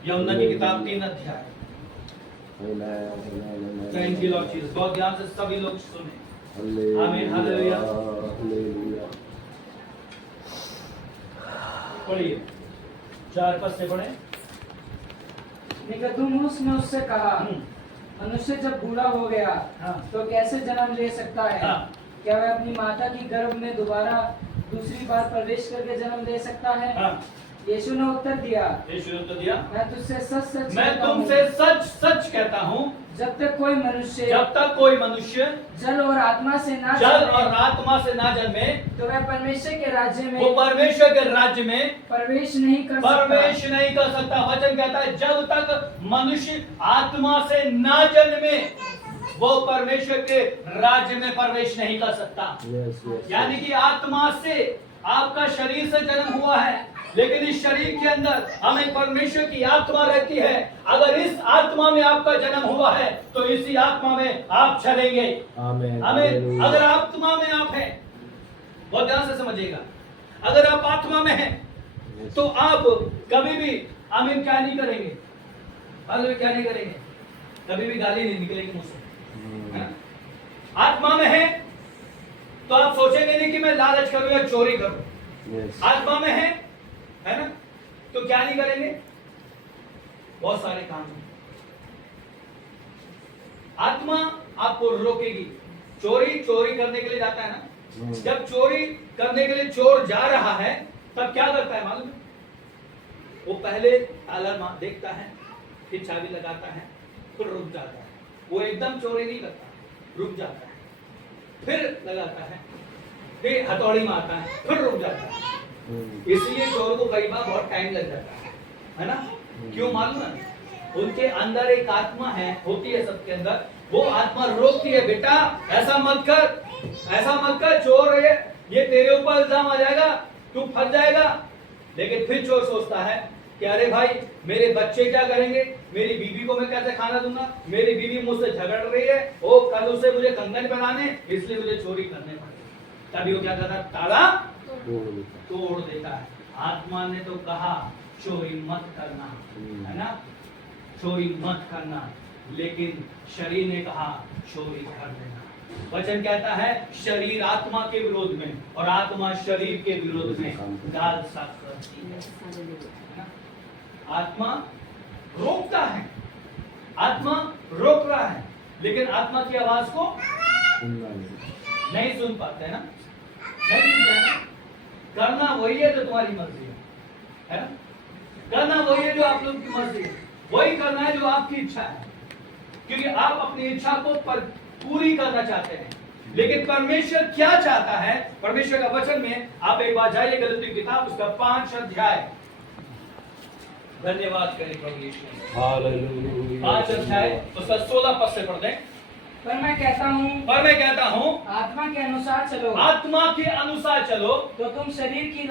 यमुना की किताब 3 अध्याय। Thank you Lord Jesus. बहुत ध्यान से सभी लोग सुने। आमीन, हालेलुया। पढ़िए 4 पद से पढ़े। निकोदेमुस ने उससे कहा, मनुष्य जब बूढ़ा हो गया हाँ। तो कैसे जन्म ले सकता है? हाँ। क्या वह अपनी माता की गर्भ में दोबारा दूसरी बार प्रवेश करके जन्म ले सकता है? हाँ। यीशु ने उत्तर दिया, यीशु ने उत्तर दिया, मैं तुझसे सच सच मैं कहता हूँ, तुमसे सच सच कहता हूँ, जब तक कोई मनुष्य जब तक कोई मनुष्य जल और आत्मा से ना जल जन्मे, और आत्मा से ना जन्मे तो वह परमेश्वर के राज्य वो में परमेश्वर के राज्य में प्रवेश नहीं कर सकता। प्रवेश नहीं कर सकता। वचन कहता है जब तक मनुष्य आत्मा से ना जन्मे वो परमेश्वर के राज्य में प्रवेश नहीं कर सकता। Yes, yes. यानी कि आत्मा से आपका शरीर से जन्म हुआ है, लेकिन इस शरीर के अंदर हमें परमेश्वर की आत्मा रहती है। अगर इस आत्मा में आपका जन्म हुआ है तो इसी आत्मा में आप चलेंगे। Amen, हमें hallelujah. अगर आत्मा में आप हैं, बहुत ध्यान से समझिएगा, अगर आप आत्मा में हैं Yes. तो आप कभी भी आमीन क्या नहीं करेंगे, हालेलुया क्या नहीं करेंगे, कभी भी गाली नहीं निकलेगी मुंह से, है ना? आत्मा में है तो आप सोचेंगे नहीं कि मैं लालच करूं या चोरी करूं। Yes. आत्मा में है ना, तो क्या नहीं करेंगे, बहुत सारे काम हैं। आत्मा आपको रोकेगी। चोरी करने के लिए जाता है ना, जब चोरी करने के लिए चोर जा रहा है तब क्या करता है मालूम है? वो पहले ताला देखता है, फिर चाबी लगाता है, फिर रुक जाता है। वो एकदम चोरी नहीं करता, रुक जाता है, फिर लगाता है, फिर हथौड़ी मारता है, फिर रुक जाता है। इसलिए चोर को कई बार बहुत टाइम लग जाता है ना? क्यों मालूम है? उनके अंदर एक आत्मा है, होती है सबके अंदर, वो आत्मा रोकती है, बेटा ऐसा मत कर, चोर है ये तेरे ऊपर इल्जाम आ जाएगा, तू फंस जाएगा। लेकिन फिर चोर सोचता है कि अरे भाई मेरे बच्चे क्या करेंगे, मेरी बीवी को मैं कैसे खाना दूंगा, मेरी बीवी मुझसे झगड़ रही है, ओ कल उसे मुझे कंगन बनाने, इसलिए मुझे चोरी करने पड़ेगी। तभी वो क्या करता है, ताला तोड़ देता है। आत्मा ने तो कहा चोरी मत करना, है ना, चोरी मत करना, लेकिन शरीर ने कहा चोरी कर देना। वचन कहता है शरीर आत्मा के विरोध में और आत्मा शरीर के विरोध में गाल साफ करती है। आत्मा रोकता है, आत्मा रोक रहा है, लेकिन आत्मा की आवाज को नहीं सुन पाते है ना, नहीं सुनते हैं ना। करना वही है जो तुम्हारी मर्जी है ना, करना वही है जो आप लोग की मर्जी है, वही करना है जो आपकी इच्छा है, क्योंकि आप अपनी इच्छा को पूरी करना चाहते हैं। लेकिन परमेश्वर क्या चाहता है? परमेश्वर का वचन में आप एक बार जाइए गलतियों की किताब उसका 5 अध्याय। धन्यवाद करें प्रभु यीशु। हालेलुया। 5 अध्याय उसका 16 पद से पढ़ दें। पर मैं कहता हूँ आत्मा के अनुसार चलो तो तुम शरीर की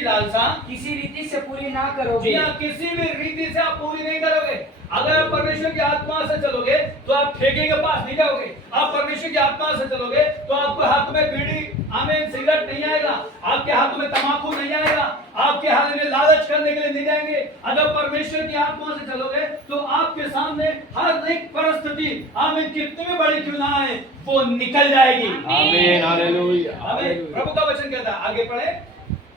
लालसा किसी रीति से पूरी ना करोगे। जी हाँ, किसी भी रीति से आप पूरी नहीं करोगे। अगर आप परमेश्वर की आत्मा से चलोगे तो आप ठेके के पास नहीं जाओगे। आप परमेश्वर की आत्मा से चलोगे तो आपके हाथ में बीड़ी आमीन सिगरेट नहीं आएगा, आपके हाथ में तंबाकू नहीं आएगा, आपके हाथ में लालच करने के लिए नहीं जाएंगे। अगर परमेश्वर की आत्मा से चलोगे तो आपके सामने हर एक परिस्थिति आमीन कितनी भी बड़ी क्यों ना आए वो निकल जाएगी। आमीन, हालेलुया। आमीन। प्रभु का वचन कहता है, आगे पढ़े,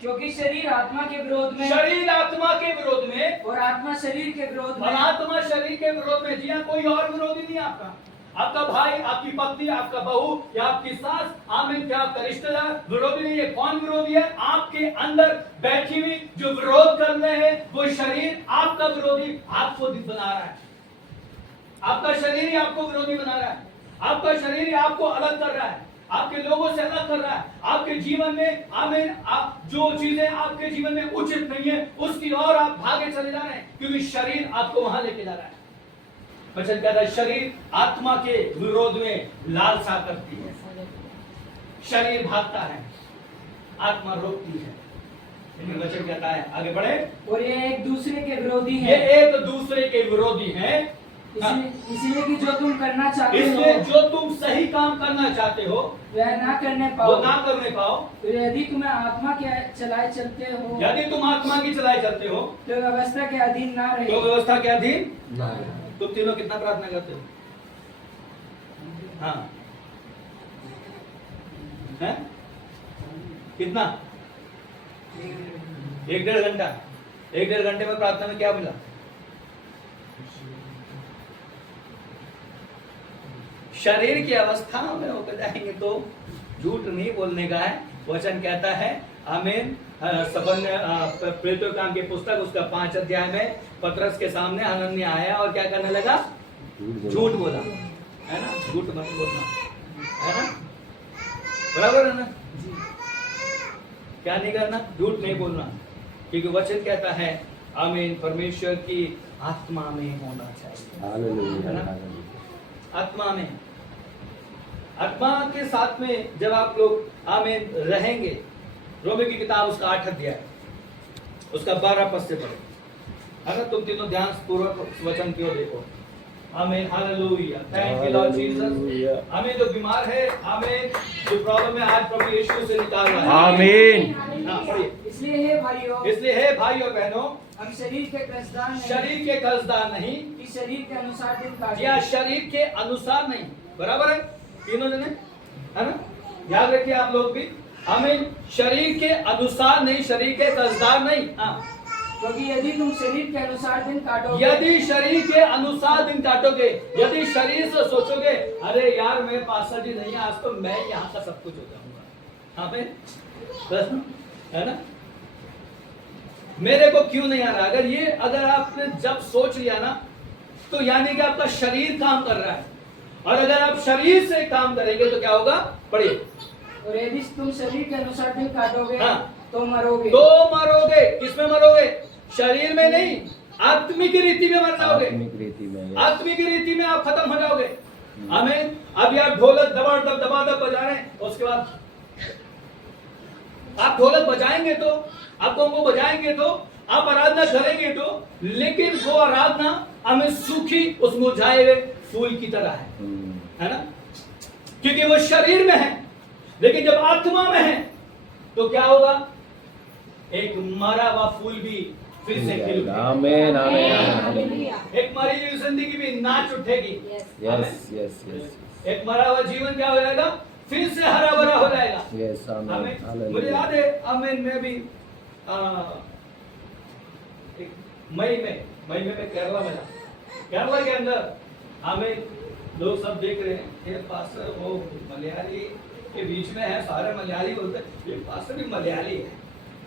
क्योंकि शरीर आत्मा के विरोध में और आत्मा शरीर के विरोध में, और आत्मा शरीर के विरोध में। जी हाँ, कोई और विरोधी नहीं आपका, आपका भाई, आपकी पत्नी, आपका बहू या आपकी सास, आमीन, क्या आपका रिश्तेदार विरोधी नहीं है। कौन विरोधी है? आपके अंदर बैठी हुई जो विरोध कर रहे हैं वो शरीर आपका विरोधी आपको बना रहा है। आपका शरीर ही आपको विरोधी बना रहा है, आपका शरीर ही आपको अलग कर रहा है। आपके लोगों से अलग कर रहा है, आपके जीवन में आमीन आप जो चीजें आपके जीवन में उचित नहीं है उसकी ओर आप भागे चले जा रहे हैं, क्योंकि शरीर आपको वहां लेके जा रहा है। वचन कहता है शरीर आत्मा के विरोध में लालसा करती है, शरीर भागता है, आत्मा रोकती है। लेकिन वचन कहता है आगे बढ़े, और ये एक दूसरे के विरोधी ये है, एक दूसरे के विरोधी हैं। इसलिए कि जो तुम करना चाहते इसलिए हो जो तुम सही काम करना चाहते हो वह ना करने वो पाओ। ना करने पाओ। तो यदि तुम्हें आत्मा के चलाए चलते हो यदि तुम आत्मा की चलाए चलते हो तो व्यवस्था के अधीन ना तो रहे। व्यवस्था के अधीन तुम तीनों कितना प्रार्थना करते हो? हाँ हैं? कितना? 1-1.5 घंटा। 1-1.5 घंटे में प्रार्थना में क्या मिला? शरीर की अवस्था में होकर जाएंगे तो झूठ नहीं बोलने का है। वचन कहता है आमीन। प्रेरितों के काम की पुस्तक उसका 5 अध्याय में पतरस के सामने हनन्याह आया और क्या करने लगा? झूठ बोला, है ना? झूठ मत बोलना, है ना? बराबर है ना? क्या नहीं करना? झूठ नहीं बोलना, क्योंकि वचन कहता है आमीन परमेश्वर की आत्मा में होना चाहिए, है ना? आत्मा में, आत्मा के साथ में जब आप लोग आमीन रहेंगे। रोमी की किताब उसका 8 अध्याय उसका 12 पद से पढ़े, है ना? तुम तीनों ध्यान पूर्वक वचन की ओर देखो। आमीन, hallelujah, thank you Lord Jesus. आमीन। जो बीमार है आमीन, जो प्रॉब्लम है आज प्रभु यीशु से निकाल रहा है। आमीन। हाँ, पढ़िए। इसलिए हे भाइयों, इसलिए हे भाई और बहनों, हम शरीर के कर्जदार नहीं, शरीर के कर्जदार नहीं, कि शरीर के अनुसार दिन काटें। या शरीर के अनुसार नहीं। बराबर है तीनों जने, है ना? याद रखिए आप लोग भी। आमीन। शरीर के अनुसार नहीं, शरीर के कर्जदार नहीं। हाँ, क्योंकि यदि तुम शरीर के अनुसार दिन काटोगे, यदि शरीर के अनुसार दिन काटोगे, यदि शरीर से सोचोगे अरे यार मैं पास्टर जी नहीं, आज तो मैं यहाँ का सब कुछ हो जाऊंगा, आमीन, है ना? मेरे को क्यों नहीं आ रहा? अगर आपने जब सोच लिया ना, तो यानी कि आपका शरीर काम कर रहा है, और अगर आप शरीर से काम करेंगे तो क्या होगा? पढ़िए। और यदि तुम शरीर के अनुसार दिन काटोगे हाँ। तो मरोगे। तो मरोगे। किसमें मरोगे? शरीर में नहीं, आत्मिक रीति में मर जाओगे। आत्मिक रीति में आप खत्म हो जाओगे। आमीन। अभी आप ढोलक दबादब बजा रहे हैं, उसके बाद आप ढोलक बजाएंगे तो, आप को बजाएंगे तो, आप आराधना करेंगे तो, लेकिन वो आराधना हमें सूखी उस मुरझाए हुए फूल की तरह है ना? क्योंकि वो शरीर में है। लेकिन जब आत्मा में है तो क्या होगा? एक मरा हुआ फूल भी फिर से खिल उठेगा। आमीन, आमीन, एक मरी हुई जिंदगी भी नाच उठेगी। Yes yes yes. एक मरा हुआ जीवन क्या हो जाएगा? फिर से हरा भरा हो जाएगा। यस, आमीन। मुझे याद है आमीन, मैं भी मई में मैं केरला में था। केरला के अंदर आमीन, लोग सब देख रहे हैं ये पास्टर वो मलयाली के बीच में है, सारे मलयाली बोलते हैं, ये पास्टर भी मलयाली है।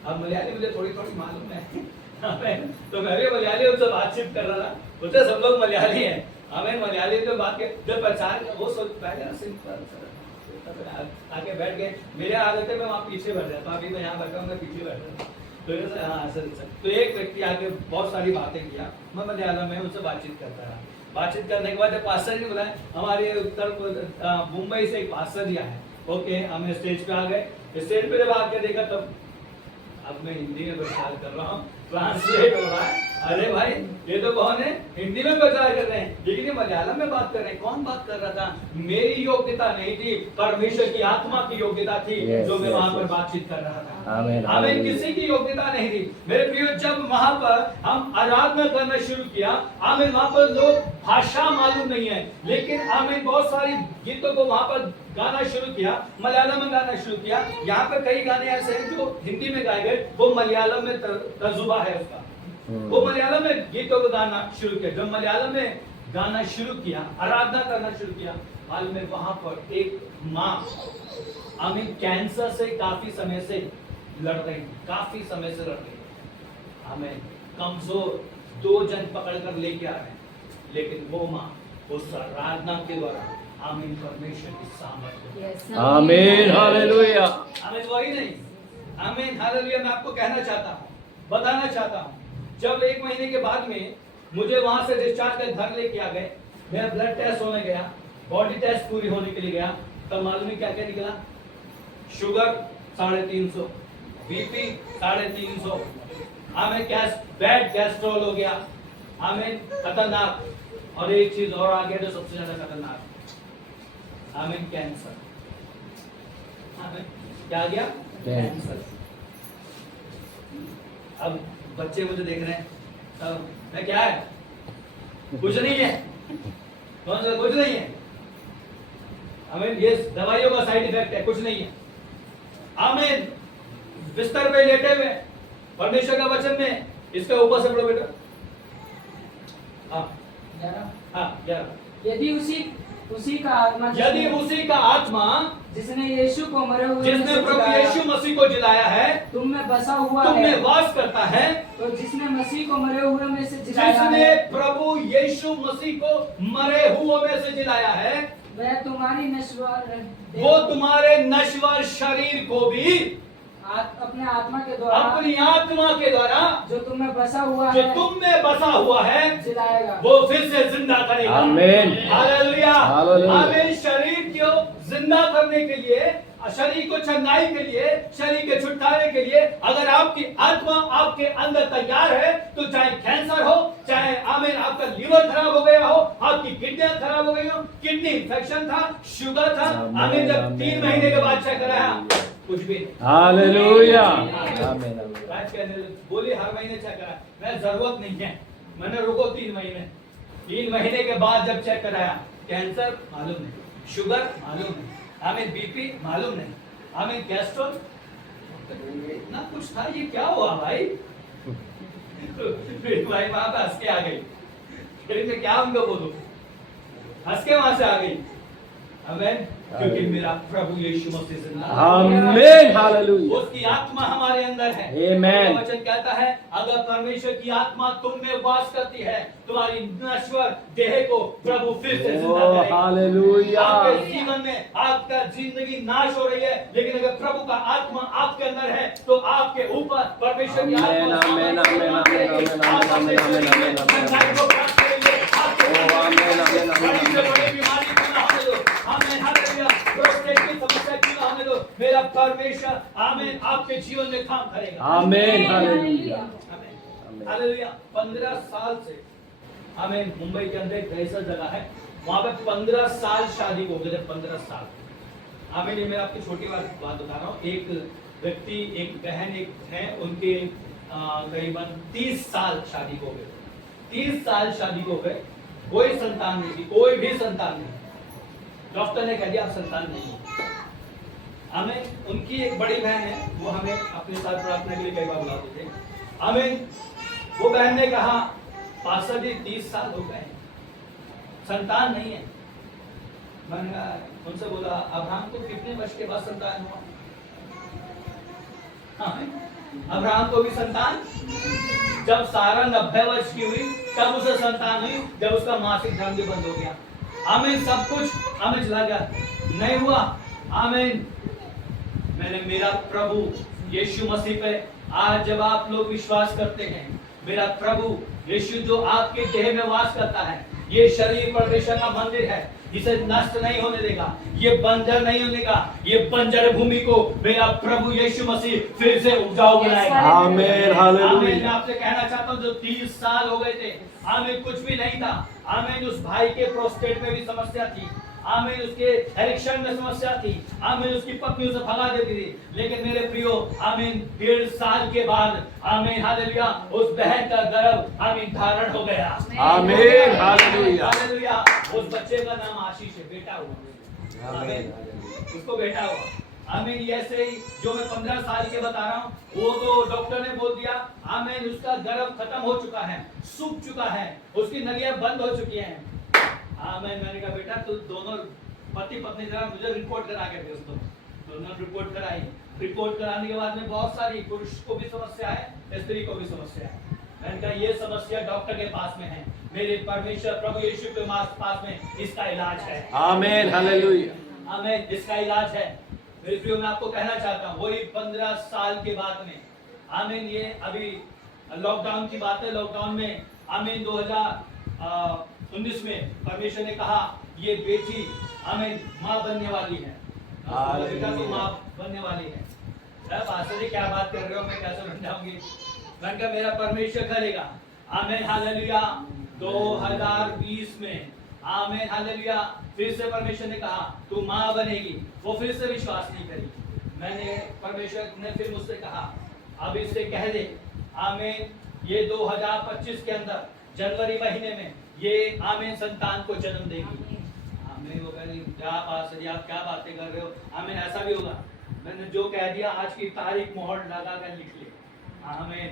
अब मलयाली मुझे थोड़ी मालूम है तो मैं भी मलयाली उनसे बातचीत कर रहा था, बोलते सब लोग मलयाली हैं। हमें मलयाली में बात के जब प्रचार वो सोच पाएगा सिंपल आके बैठ गए। मेरे आदत है मैं वहाँ पीछे बैठ जाता हूँ, अभी मैं यहाँ बैठा हूँ, मैं पीछे बैठ तो हाँ सर। तो एक व्यक्ति आके बहुत सारी बातें किया, मैं मलयालम में उनसे बातचीत करता रहा। बातचीत करने के बाद पास्टर जी बुलाए, हमारे उत्तर मुंबई से एक पास्टर जी आए। ओके, हम स्टेज पे आ गए। स्टेज पे जब आके देखा तब अब मैं हिंदी में प्रचार कर रहा हूँ, ट्रांसलेट हो रहा है। अरे भाई ये तो कौन है? हिंदी में प्रचार कर रहे हैं, लेकिन ये मलयालम में बात कर रहे हैं। कौन बात कर रहा था? मेरी योग्यता नहीं थी, परमेश्वर की आत्मा की योग्यता थी जो मैं वहां पर बातचीत कर रहा था। आमीन। किसी की योग्यता नहीं थी मेरे प्रियो। जब वहां पर हम आराधना करना शुरू किया, आमीन, वहां पर लोग भाषा मालूम नहीं है, लेकिन आमीन बहुत सारी गीतों को वहां पर गाना शुरू किया, मलयालम में गाना शुरू किया। यहाँ पे कई गाने ऐसे हैं जो हिंदी में गाए गए, वो मलयालम में तर्जुमा है उसका। वो मलयालम में गीतों को गाना शुरू किया। जब मलयालम में गाना शुरू किया, आराधना करना शुरू किया, मालूम है वहां पर एक माँ आमीन कैंसर से काफी समय से लड़ रही, काफी समय से लड़ रही, हमें कमजोर 2 जन पकड़ कर लेके आ रहे हैं, लेकिन वो माँ उस आराधना के द्वारा आमीन परमेश्वर की सामर्थ। आमीन हालेलुया। आमीन वही नहीं, आमीन हालेलुया। मैं आपको कहना चाहता हूँ, बताना चाहता हूँ, जब 1 महीने के बाद में मुझे वहां से डिस्चार्ज कर घर लेके आ गए, मेरा ब्लड टेस्ट होने गया, बॉडी टेस्ट पूरी होने के लिए गया, तब मालूम है क्या क्या निकला? शुगर 350, बीपी 350, हमें बैड कैस्ट्रोल हो गया, हमें खतरनाक, और एक चीज और आ गया जो सबसे ज्यादा खतरनाक, हमें कैंसर। हमें क्या आ गया? कैंसर। अब बच्चे मुझे देख रहे हैं, अब मैं क्या है? कुछ नहीं है। कौन सा? कुछ नहीं है। हमें ये दवाइयों का साइड इफेक्ट है, कुछ नहीं है। आमीन। बिस्तर पे लेटे हुए परमेश्वर का वचन में, इसके ऊपर से पढ़ो बेटा। हाँ 11। यदि उसी का आत्मा, यदि उसी का आत्मा जिसने यीशु को मरे हुए में जिसने से प्रभु जिलाया, यीशु मसीह को जिलाया है, तुम में बसा हुआ तुम में है, वास करता है, तो जिसने मसीह को मरे हुए में से जिलाया जिसने है, प्रभु यीशु मसीह को मरे हुए में से जिलाया है, वह तुम्हारी नश्वर वो तुम्हारे नश्वर शरीर को भी अपने आत्मा के द्वारा, अपनी आत्मा के द्वारा जो तुम में बसा हुआ जो है, तुम में बसा हुआ है, जिलाएगा। वो फिर से जिंदा करेगा। आमीन। हालेलुया। हालेलुया। आमीन। शरीर को जिंदा करने के लिए, शरीर को चंगाई के लिए, शरीर के छुटकारे के लिए, अगर आपकी आत्मा आपके अंदर तैयार है, तो चाहे कैंसर हो, चाहे आमीन आपका लीवर खराब हो गया हो, आपकी किडनियां खराब हो गई हो, किडनी इंफेक्शन था, शुगर था, आमीन, जब 3 महीने के बाद चेक कराया, कुछ भी नहीं। हालेलुया। बोली हर महीने चेक करा, मैं जरूरत नहीं है, मैंने रुको 3 महीने। 3 महीने के बाद जब चेक कराया, कैंसर मालूम नहीं, शुगर मालूम नहीं, हमें बीपी मालूम नहीं, हमें कैस्ट्रोल ना कुछ था। ये क्या हुआ भाई? फिर भाई वहां पे हंस के आ गई, फिर मैं क्या उनको बोलूं, हंस के वहां से आ गई। आमीन। क्योंकि मेरा प्रभु यीशु मसीह जिंदा है। आमीन हालेलुया। उसकी आत्मा हमारे अंदर है। आमीन। वचन कहता है, अगर परमेश्वर की आत्मा तुम में वास करती है, तुम्हारी नश्वर देह को प्रभु फिर से जिंदा करेगा। हालेलुया। आपके जीवन में आपका जिंदगी नाश हो रही है, लेकिन अगर प्रभु का आत्मा आपके अंदर है, तो आपके ऊपर परमेश्वर की आत्मा आमीन, आमीन, आमीन, आमीन, आमीन, आप अपने आमीन, शरीर में आमीन, आमीन, चंगाई को प्राप्त करेंगे। आपके ओ, आमीन, आमीन, आमीन, बड़ी से आमीन। बड़ी बीमारी को ना होने दो। आमीन हालेलुया। प्रोस्टेट की समस्या क्यों ना होने दो, मेरा परमेश्वर आमीन आपके जीवन में काम करेगा। आमीन हालेलुया। आमीन हालेलुया। 15 साल से आमीन मुंबई के अंदर एक ऐसा जगह है, वहां पे 15 साल शादी को हो गए थे। 15 साल। आमीन। ये मैं आपकी छोटी बात बता रहा हूँ। एक व्यक्ति, एक बहन, एक है, उनके करीबन 30 साल शादी को गए। 30 साल शादी को गए, कोई संतान नहीं थी, कोई भी संतान नहीं। डॉक्टर ने कह दिया आप संतान नहीं हो। हमें उनकी एक बड़ी बहन है, वो हमें अपने साथ प्रार्थना के लिए कई बार बुलाते थे। हमें वो बहन ने कहा, पास्टर जी 30 साल हो गए, संतान नहीं है। मैंने उनसे बोला, अब्राहम को कितने वर्ष के बाद संतान हुआ? अब्राहम को भी संतान जब सारा 90 वर्ष की हुई, तब उसे संतान हुई, जब उसका मासिक धर्म भी बंद हो गया। आमीन। सब कुछ हमें चला गया, नहीं हुआ। आमीन। मैंने मेरा प्रभु यीशु मसीह पे आज जब आप लोग विश्वास करते हैं, मेरा प्रभु यीशु जो आपके देह में वास करता है, ये शरीर परमेश्वर का मंदिर है, जिसे नष्ट नहीं होने देगा, ये बंजर नहीं होने देगा। ये बंजर भूमि को मेरा प्रभु यीशु मसीह फिर से उपजाऊ बनाएगा। आमीन हालेलुया। आमीन। मैं आपसे कहना चाहता हूँ, जो 30 साल हो गए थे, आमीन, कुछ भी नहीं था। आमीन। उस भाई के प्रोस्टेट में भी समस्या थी। आमीन। उसके एरिक्शन में समस्या थी। आमीन। उसकी पत्नी उसे भगा देती थी। लेकिन मेरे प्रियो, आमीन, 1.5 साल के बाद, आमीन हालेलुया, उस बहन का गर्भ आमीन धारण हो गया। आमीन हालेलुया। हालेलुया। उस बच्चे का नाम आशीष है, बेटा हुआ। आमीन। उसको बेटा हुआ। आमीन। ऐसे ही जो मैं 15 साल के बता रहा हूँ, वो तो डॉक्टर ने बोल दिया, आमीन, उसका गर्भ खत्म हो चुका है, सूख चुका है, उसकी नलियां बंद हो चुकी हैं। आमीन। मैंने कहा, बेटा तू दोनों पति पत्नी जरा मुझे रिपोर्ट करा के दे। दोनों रिपोर्ट कराई। रिपोर्ट कराने के बाद में बहुत सारी, पुरुष को भी समस्या है, स्त्री को भी समस्या है। मैंने कहा ये समस्या डॉक्टर के पास में है, मेरे परमेश्वर प्रभु यीशु के पास में इसका इलाज है। आमीन, हालेलुया। आमीन, इसका इलाज है। मेरे प्रियो, मैं आपको कहना चाहता हूँ, वही 15 साल के बाद में, आमीन, ये अभी लॉकडाउन की बात है। लॉकडाउन में आमीन 2019 में परमेश्वर ने कहा ये बेटी आमीन माँ बनने वाली है, बेटा तो माँ बनने वाली है। पास्टर जी क्या बात कर रहे हो, मैं कैसे बन जाऊंगी? मैंने कहा मेरा परमेश्वर करेगा। आमीन, हालेलुया। 2020 में आमीन, हालेलुया, फिर से परमेश्वर ने कहा तू माँ बनेगी। वो फिर से विश्वास नहीं करी। मैंने परमेश्वर ने फिर मुझसे कहा अब इससे कह दे आमीन ये 2025 के अंदर जनवरी महीने में ये आमीन संतान को जन्म देगी। आमीन। वो कह रही क्या पास्टर जी आप क्या बातें कर रहे हो? आमीन, ऐसा भी होगा। मैंने जो कह दिया आज की तारीख मोहर लगा कर लिख ली। आमीन।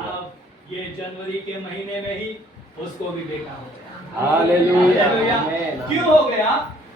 अब ये जनवरी के महीने में ही उसको भी बेटा हो गया। हालेलुया। क्यों हो गया?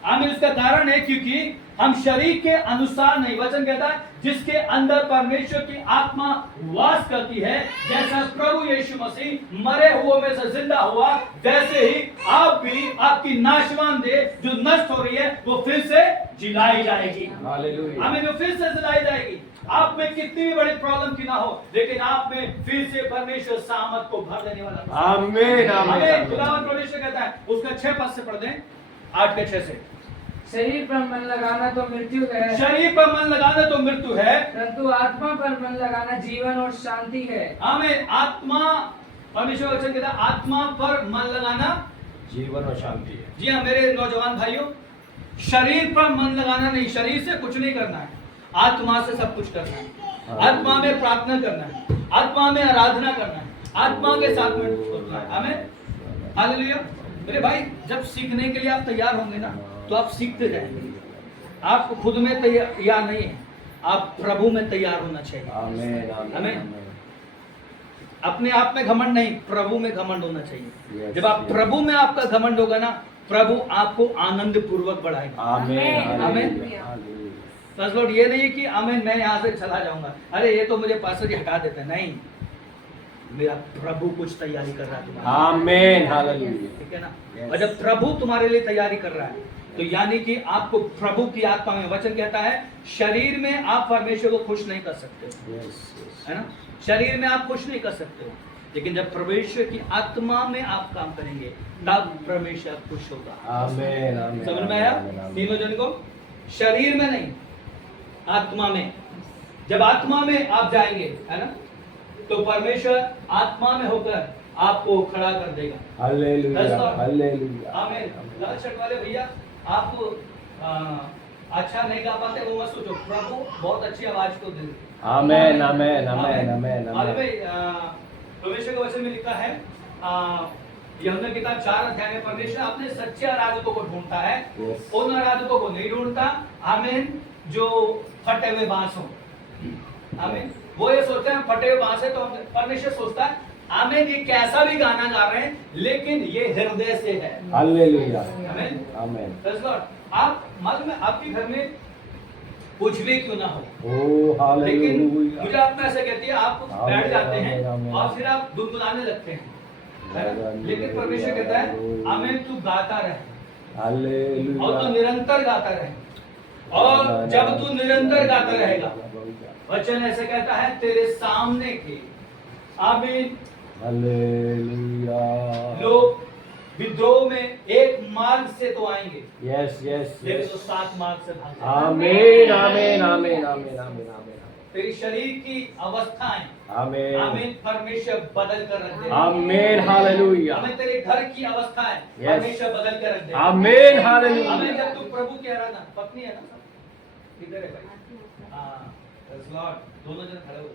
आमीन। इसका कारण है क्योंकि हम शरीर के अनुसार नहीं, वचन कहता है जिसके अंदर परमेश्वर की आत्मा वास करती है, जैसा प्रभु यीशु मसीह मरे हुए में से जिंदा हुआ, वैसे ही आप भी आपकी नाशवान देह जो नष्ट हो रही है वो फिर से जिलाई जाएगी। हालेलुया। आमीन। वो फिर से जिलाई जाएगी। आप में कितनी भी बड़ी प्रॉब्लम की ना हो, लेकिन आप में फिर से परमेश्वर सामर्थ को भर देने वाला। आमीन, आमीन। खुदावंद परमेश्वर कहता है, उसका 6 पद से पढ़ दें, 8 के 6 से। शरीर पर मन लगाना तो मृत्यु है, शरीर पर मन लगाना तो मृत्यु है, परंतु आत्मा पर मन लगाना जीवन और शांति है। आमीन। आत्मा, परमेश्वर वचन कहता है आत्मा पर मन लगाना जीवन और शांति है। जी हाँ मेरे नौजवान भाइयों, शरीर पर मन लगाना नहीं, शरीर से कुछ नहीं करना है, आत्मा से सब कुछ करना है। आत्मा में प्रार्थना करना है, आत्मा में आराधना करना है, आत्मा के साथ में होना है। आमीन, हालेलुया। मेरे भाई, जब सीखने के लिए आप तैयार होंगे ना तो आप सीखते जाएंगे। आप खुद में तैयार नहीं है, आप प्रभु में तैयार होना चाहिए। आमीन, आमीन। अपने आप में घमंड नहीं, प्रभु में घमंड होना चाहिए। जब आप प्रभु में आपका घमंड होगा ना, प्रभु आपको आनंद पूर्वक बढ़ाएगा। आमीन, आमीन। लॉर्ड, ये नहीं कि आमीन मैं यहाँ से चला जाऊंगा, अरे ये तो मुझे पास्टर जी हटा देते हैं। नहीं, मेरा प्रभु कुछ तैयारी कर रहा है तुम्हारे। आमीन, हालेलुया। ठीक है ना? और जब प्रभु तुम्हारे लिए तैयारी कर रहा है तो यानी कि आपको प्रभु की आत्मा में, वचन कहता है शरीर में आप परमेश्वर को खुश नहीं कर सकते, है ना? शरीर में आप खुश नहीं कर सकते हो, लेकिन जब परमेश्वर की आत्मा में आप काम करेंगे तब परमेश्वर खुश होगा। आमीन, आमीन। समझ में आया तीनों जन को? शरीर में नहीं, आत्मा में। जब आत्मा में आप जाएंगे, है ना, तो परमेश्वर आत्मा में होकर आपको खड़ा कर देगा। Hallelujah, hallelujah. आमीन। लाल शर्ट वाले भैया, आप अच्छा नहीं गा पाते वो मत सोचो, प्रभु बहुत अच्छी आवाज को दे। आमीन, आमीन, आमीन, आमीन। अरे भाई, परमेश्वर के वचन में लिखा है यूहन्ना की किताब 4 अध्याय में, परमेश्वर अपने सच्चे आराधकों को ढूंढता है, उन आराधकों को नहीं ढूंढता आमीन जो फटे हुए बांस हो। आमीन। वो ये सोचते हैं फटे हुए बांस है, तो परमेश्वर सोचता है आमीन ये कैसा भी गाना गा रहे हैं लेकिन ये हृदय से है। हालेलुया, आमीन, आमीन। Praise Lord. आप मालूम है आपके घर में कुछ भी क्यों ना हो, ओ लेकिन हालेलुया। मुझे आत्मा ऐसे कहती है आप बैठ जाते हैं और फिर आप गुनगुनाने लगते हैं, है ना? लेकिन परमेश्वर कहता है आमीन तू गाता रहे, हालेलुया। और तू निरंतर गाता रहे, और जब तू निरंतर गाता रहेगा, वचन ऐसे कहता है तेरे सामने के आमीन हालेलुया। लोग विद्रोह में एक मार्ग से तो आएंगे, यस, यस, लेकिन यस। तो 7 मार्ग से भागेंगे। आमीन, आमीन, आमीन, आमीन, आमीन, आमीन। तेरी शरीर की अवस्थाएं आमीन, आमीन परमेश्वर बदल कर रख दे। आमीन, हालेलुया। हमें तेरे घर की अवस्थाएं Yes. परमेश्वर बदल कर रख दे। आमीन, हालेलुया। हमें जब तू प्रभु की आराधना, पत्नी है ना, किधर है भाई? हाँ, प्रेज़ लॉर्ड। दोनों जन खड़े हो गए।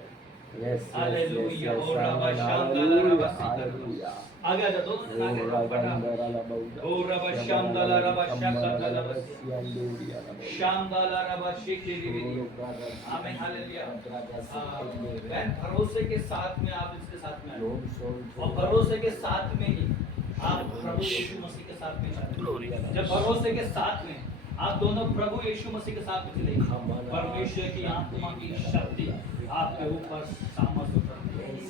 Yes, hallelujah. और रबा शांदाला रबा सीता। आगे आ जा, दोनों जन आगे बढ़ा। ओ रबा शांदाला रबा शांदाला रबा शांदाला रबा शिकिरी। आमीन, हालेलुया। बहन, भरोसे के साथ में आप इसके साथ में आए, और भरोसे के साथ में ही आप प्रभु यीशु मसीह के साथ में चलें। जब भरोसे के साथ में आप दोनों प्रभु यीशु मसीह के साथ में चलेंगे, परमेश्वर की आत्मा की शक्ति आपके ऊपर सामर्थ उतरेगी।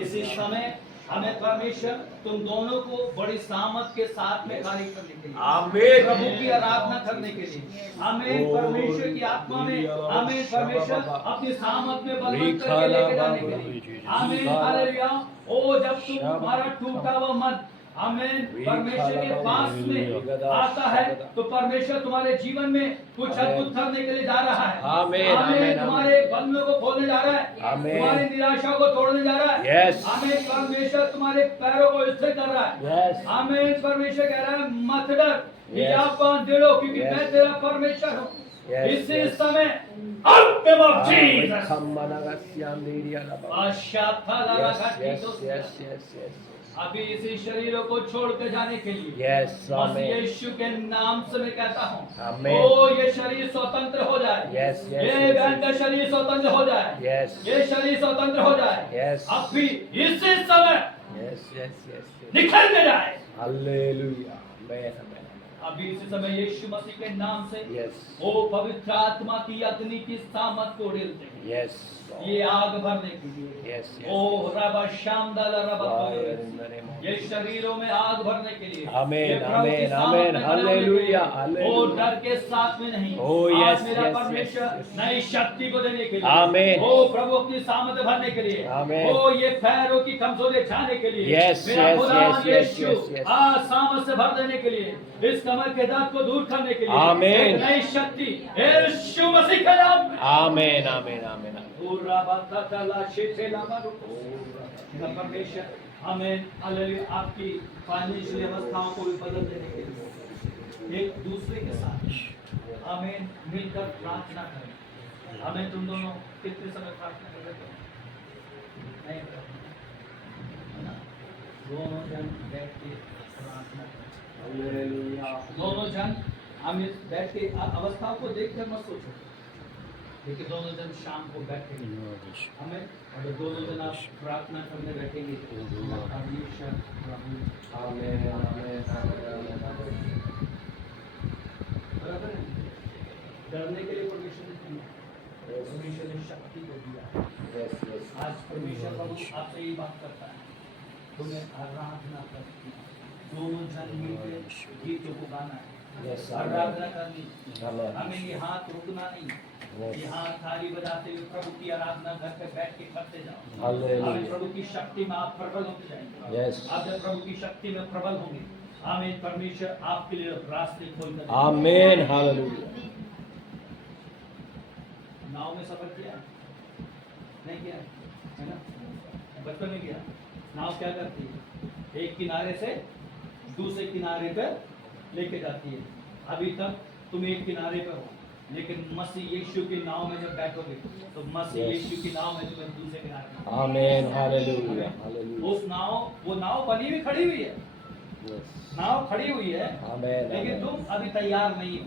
इसी समय हमें परमेश्वर तुम दोनों को बड़ी सामत के साथ में कार्य करने के लिए, आमीन। प्रभु की आराधना करने के लिए, हमें परमेश्वर की आत्मा में, हमें परमेश्वर अपनी सामत में बलवंत करके लेके जाने के लिए, आमीन, हालेलुया। ओ जब तुम्हारा टूटा हुआ मन, आमीन, परमेश्वर के पास में आता है तो परमेश्वर तुम्हारे जीवन में कुछ अद्भुत करने के लिए जा रहा है। आमीन, आमीन, आमीन, तुम्हारे बंधनों को खोलने जा रहा है, आमीन। तुम्हारी निराशाओं को तोड़ने जा रहा है। Yes. आमीन, परमेश्वर तुम्हारे पैरों को स्थिर कर रहा है। Yes. आमीन, परमेश्वर कह रहा है मत डर, Yes. या बांध दो क्योंकि Yes. मैं तेरा परमेश्वर हूँ। Yes, इसी yes. समय अंतिम of Jesus। अभी इसी शरीरों को छोड़ के जाने के लिए Yes, मसीह आमीन। यीशु के नाम से मैं कहता हूँ, आमीन। ओ ये शरीर स्वतंत्र हो जाए। Yes, yes, ये yes, बहन का शरीर स्वतंत्र हो जाए। Yes. ये शरीर स्वतंत्र हो जाए। Yes. अभी इसी समय Yes, yes, yes, yes. निकल के जाए। Hallelujah. Amen, amen, अभी इसी समय यीशु मसीह के नाम से amen. Yes. ओ पवित्र आत्मा की अग्नि की सामत को ढेलते हैं, Yes. Lord. ये आग भरने के लिए। Yes, yes. O rava श्यामदाला rava Father, in the name of ये शरीरों में आग भरने के लिए, आमीन, ये प्रभु की आमीन, सामत आमीन, में खड़े होने के लिए, हालेलुया, ओ हालेलुया। डर के साथ में नहीं, Oh, आज yes, मेरा yes, परमेश्वर yes, yes. नई शक्ति को देने के लिए, आमीन। ओ प्रभु अपनी सामत भरने के लिए, आमीन। ओ ये पैरों की कमजोरी जाने के लिए, Yes, मेरा yes, खुदा yes, yes, यीशु yes, yes. आज सामत से भर देने के लिए, इस कमर के दर्द को दूर करने के लिए, आमीन। एक नई शक्ति यीशु मसीह के नाम में। Amen, amen, amen. परमेश्वर हमें हालेलुया आपकी फाइनेंशियल अवस्थाओं को भी बदल देने के लिए एक दूसरे के साथ हमें मिलकर प्रार्थना करें। हमें तुम दोनों कितने समय प्रार्थना कर रहे थे? नहीं कर रहे, है ना? दोनों जन बैठ के प्रार्थना करें। दोनों जन हम इस बैठ के अवस्थाओं को देखकर मत सोचो, लेकिन दोनों जन शाम को बैठेंगे हमें, और जब दोनों जन आप प्रार्थना करने बैठेंगे परमेश्वर प्रभु बराबर है। डरने के लिए परमेश्वर ने दिया, परमेश्वर ने शक्ति को दिया। Yes, yes. आज परमेश्वर प्रभु आपसे यही बात करता है, तुम्हें आराधना करनी, दोनों जन मिलकर गीतों को गाना है, Yes, आराधना करनी, Amen. हमें ये हाथ रुकना नहीं, Yes. ये हाथ थाली बजाते हुए प्रभु की आराधना घर पे बैठ के करते जाओ। Hallelujah. हमें प्रभु की शक्ति में आप प्रबल होते जाएंगे। Yes. आप जब प्रभु की शक्ति में प्रबल होंगे, आमीन, परमेश्वर आपके लिए रास्ते खोल कर Amen, hallelujah. नाव में सफर किया नहीं किया है ना? बचपन में किया। नाव क्या करती है? एक किनारे से दूसरे किनारे पर लेके जाती है। अभी तक तुम एक किनारे पर हो, लेकिन मसीह यीशु की नाव में जब बैठोगे तो मसीह Yes. यीशु की नाव में तुम्हें दूसरे किनारे पर। Amen, hallelujah, hallelujah. उस नाव, वो नाव बनी हुई खड़ी हुई है, Yes. नाव खड़ी हुई है, Amen, लेकिन amen. तुम अभी तैयार नहीं हो।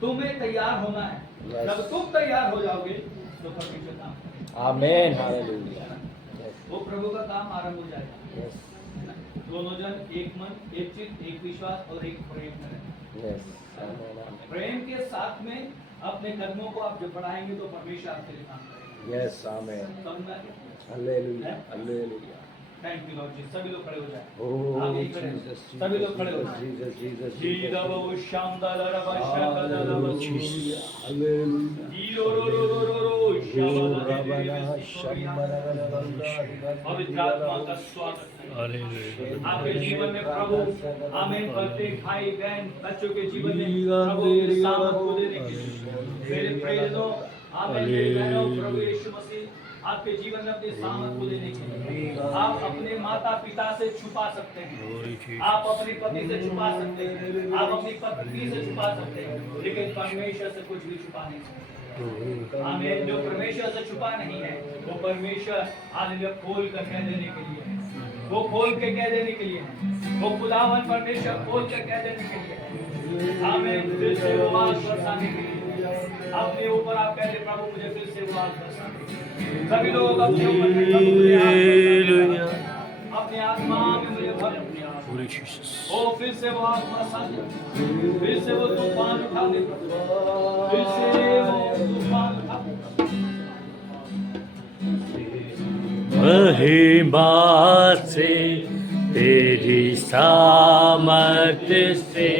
तुम्हें तैयार होना है। Yes. जब तुम तैयार हो जाओगे तो परमेश्वर काम करेगा। Amen, hallelujah. Yes. वो प्रभु का काम आरंभ हो जाएगा, Yes. है ना? दोनों जन एक मन, एक चित्त, एक विश्वास और एक प्रेम में रहें। Yes. Amen, amen. प्रेम के साथ में अपने कदमों को आप जब बढ़ाएंगे तो परमेश्वर आपके लिए काम करेगा। Yes, amen. समझ में आ गया? Hallelujah, hallelujah. Thank you Lord ji. सभी लोग खड़े हो जाए। Oh, आप यही खड़े हो। Jesus, सभी लोग खड़े हो Jesus, जाए। Jesus, Jesus, जी Jesus. दबो शामदाल रबा शामदाल रबा Hallelujah, hallelujah. जी रो रो रो रो रो रो Oh, शामदाल Rabana, रबा Shamana, पवित्र आत्मा का स्वागत है आपके जीवन में प्रभु। आमीन। प्रत्येक भाई बहन बच्चों के जीवन में प्रभु की सामर्थ को देने के लिए मेरे प्रियजनों, आमीन, मेरी बहनों, प्रभु यीशु मसीह आपके जीवन में अपनी सामर्थ को देने के लिए आप अपने माता पिता से छुपा सकते हैं, आप अपने पति से छुपा सकते हैं, आप अपनी पत्नी से छुपा सकते हैं, लेकिन परमेश्वर से कुछ भी छुपा नहीं सकते। आमीन। जो परमेश्वर से छुपा नहीं है वो परमेश्वर आज में खोल कर कह देने के लिए है, वो खोल के कह देने के लिए है, वो खुदावन परमेश्वर खोल कर कह देने के लिए है। आमीन। फिर से वो आग बरसाने के लिए अपने ऊपर आप कहते प्रभु मुझे फिर से वो आग बरसाने। सभी लोग अपने ऊपर से प्रभु मुझे आग बरसाने, अपने आत्मा में मुझे भर ओ फिर से वो आग बरसा दे, फिर से वो तूफान उठा दे, फिर से वो तूफान उठा दे। महिमा से तेरी सामर्थ्य से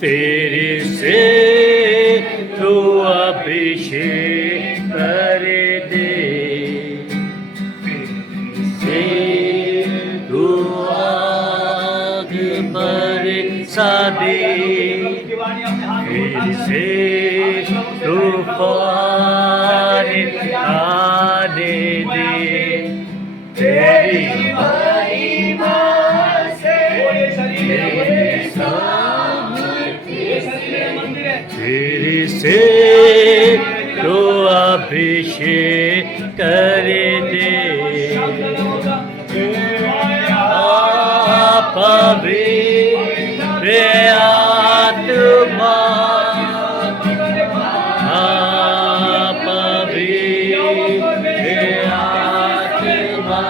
फिर से तू अभिषेक कर दे, से तू आग बरसा दे, फिर से तूफान आने दे, तेरी महिमा से तेरी फिर से तो अभिषेक कर दे, पवित्र आत्मा, पवित्र आत्मा,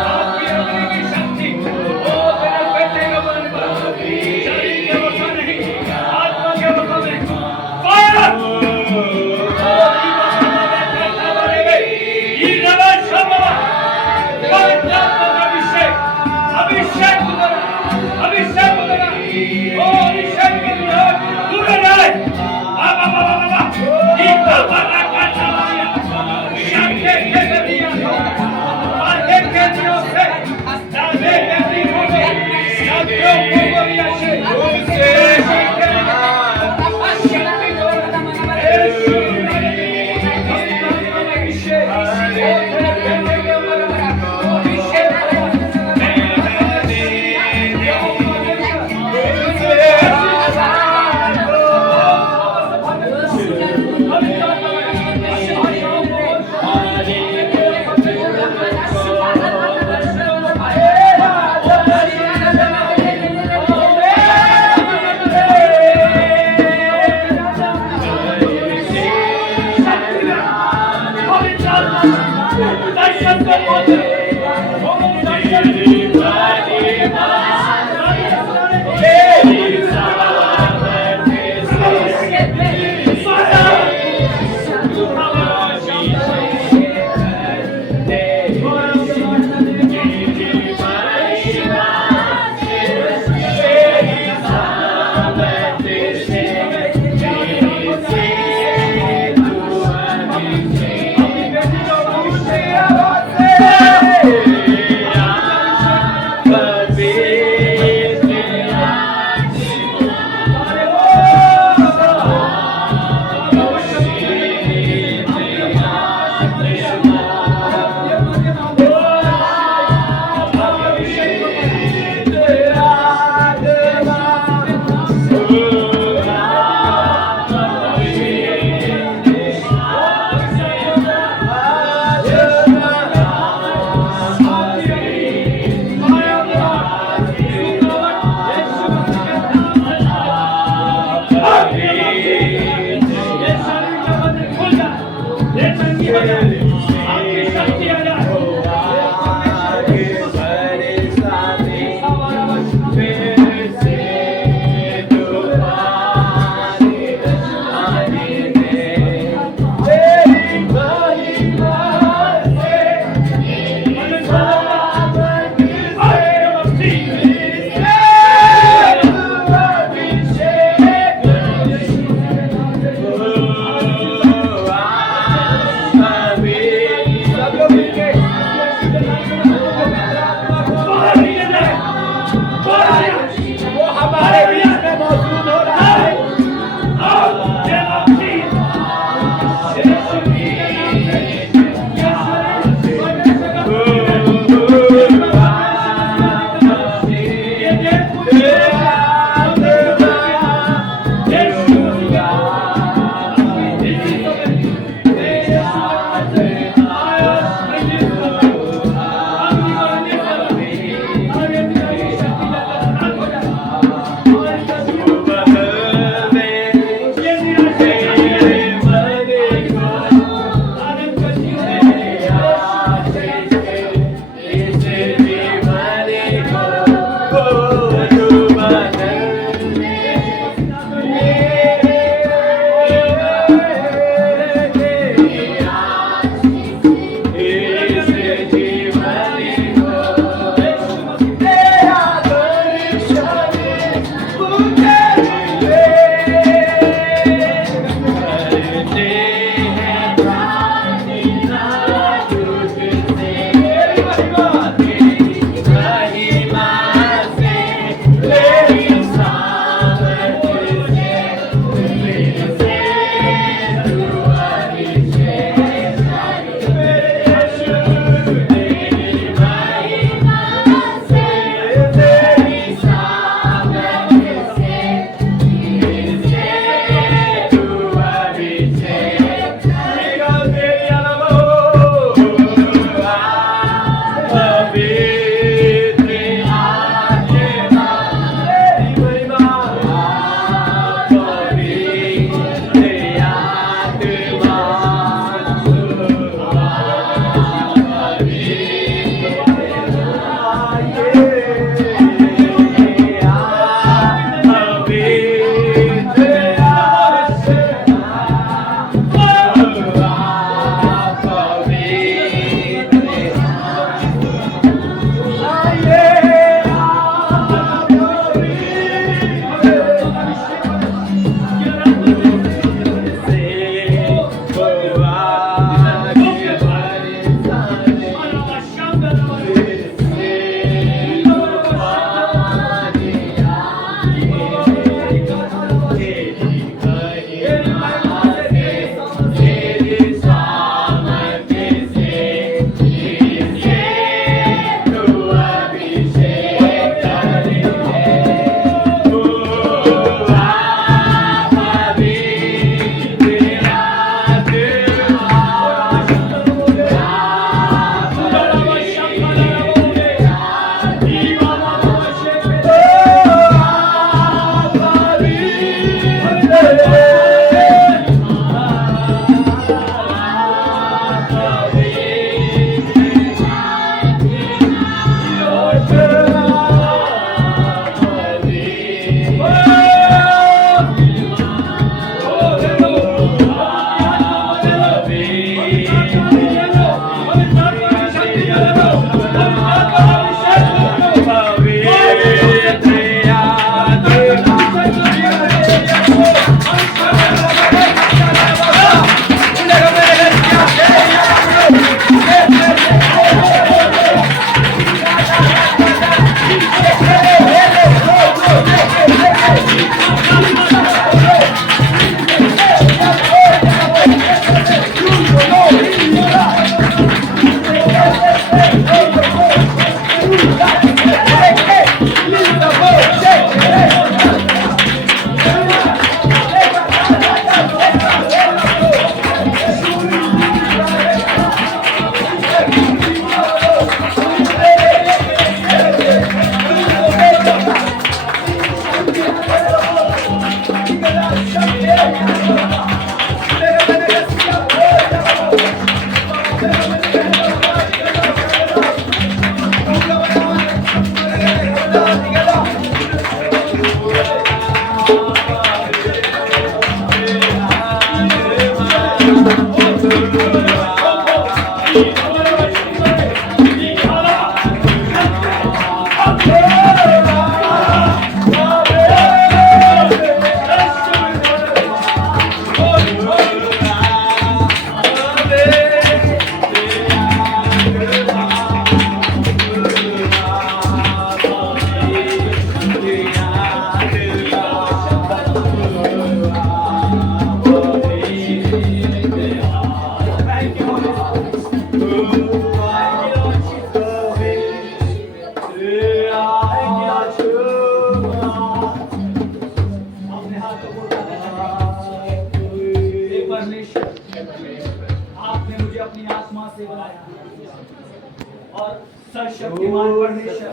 शक्तिमान परमेश्वर,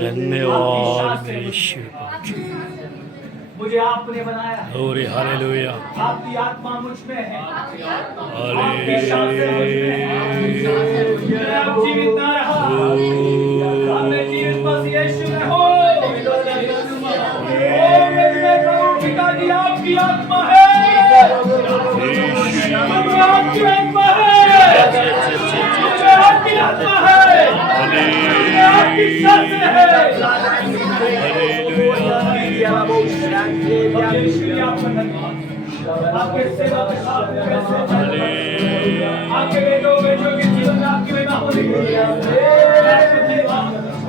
धन्यवाद यीशु। मुझे आपने बनाया है, glory हालेलुया आपकी आत्मा मुझ में है, आपके हालेलुया शासन मुझ में है। मैं अब जीवित ना रहा, अब मैं जीवित बस यीशु में हूँ। मेरे प्रभु पिता की आपकी आत्मा है, मुझे आपकी आत्मा है, मुझे आपकी आत्मा है, मुझे आपकी शासन है। यीशु की आपका धन्यवाद, आपके सेवा के साथ में वैसे आपके बेटों बेटियों के जीवन में आपकी महिमा होने के लिए आपका धन्यवाद,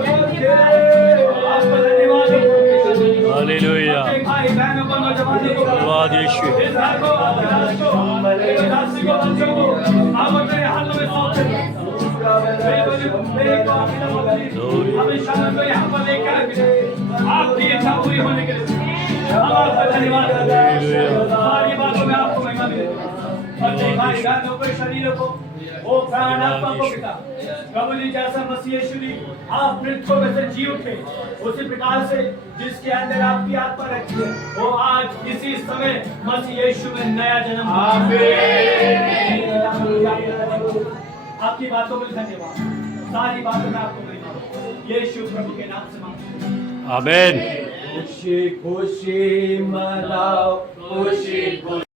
आपका धन्यवाद। हालेलुया अपने भाई बहनों को नौजवानों को धन्यवाद यीशु। इस घर को अपने राज को अपने दासी को बच्चों को आप अपने हाथों में सौंप दें। मेरे को आपकी नमस्ते अपने शान को यहाँ पर लेकर आपकी इच्छा पूरी होने के लिए हम आपका धन्यवाद करते हैं। सारी बातों में आपको महिमा मिलेगी। अपने भाई बहनों को शरीरों को वो प्राण आत्मा को पिता प्रभु जी जैसा मसीह यीशु जी आप मृतकों में से जी उठे उसी प्रकार से जिसके अंदर आपकी आत्मा रहती है वो आज इसी समय मसीह यीशु में नया जन्म। आपकी बातों में धन्यवाद, सारी बातों में आपको महिमा यीशु प्रभु के नाम से मांगते हैं, आमीन। खुशी खुशी मनाओ, खुशी खुशी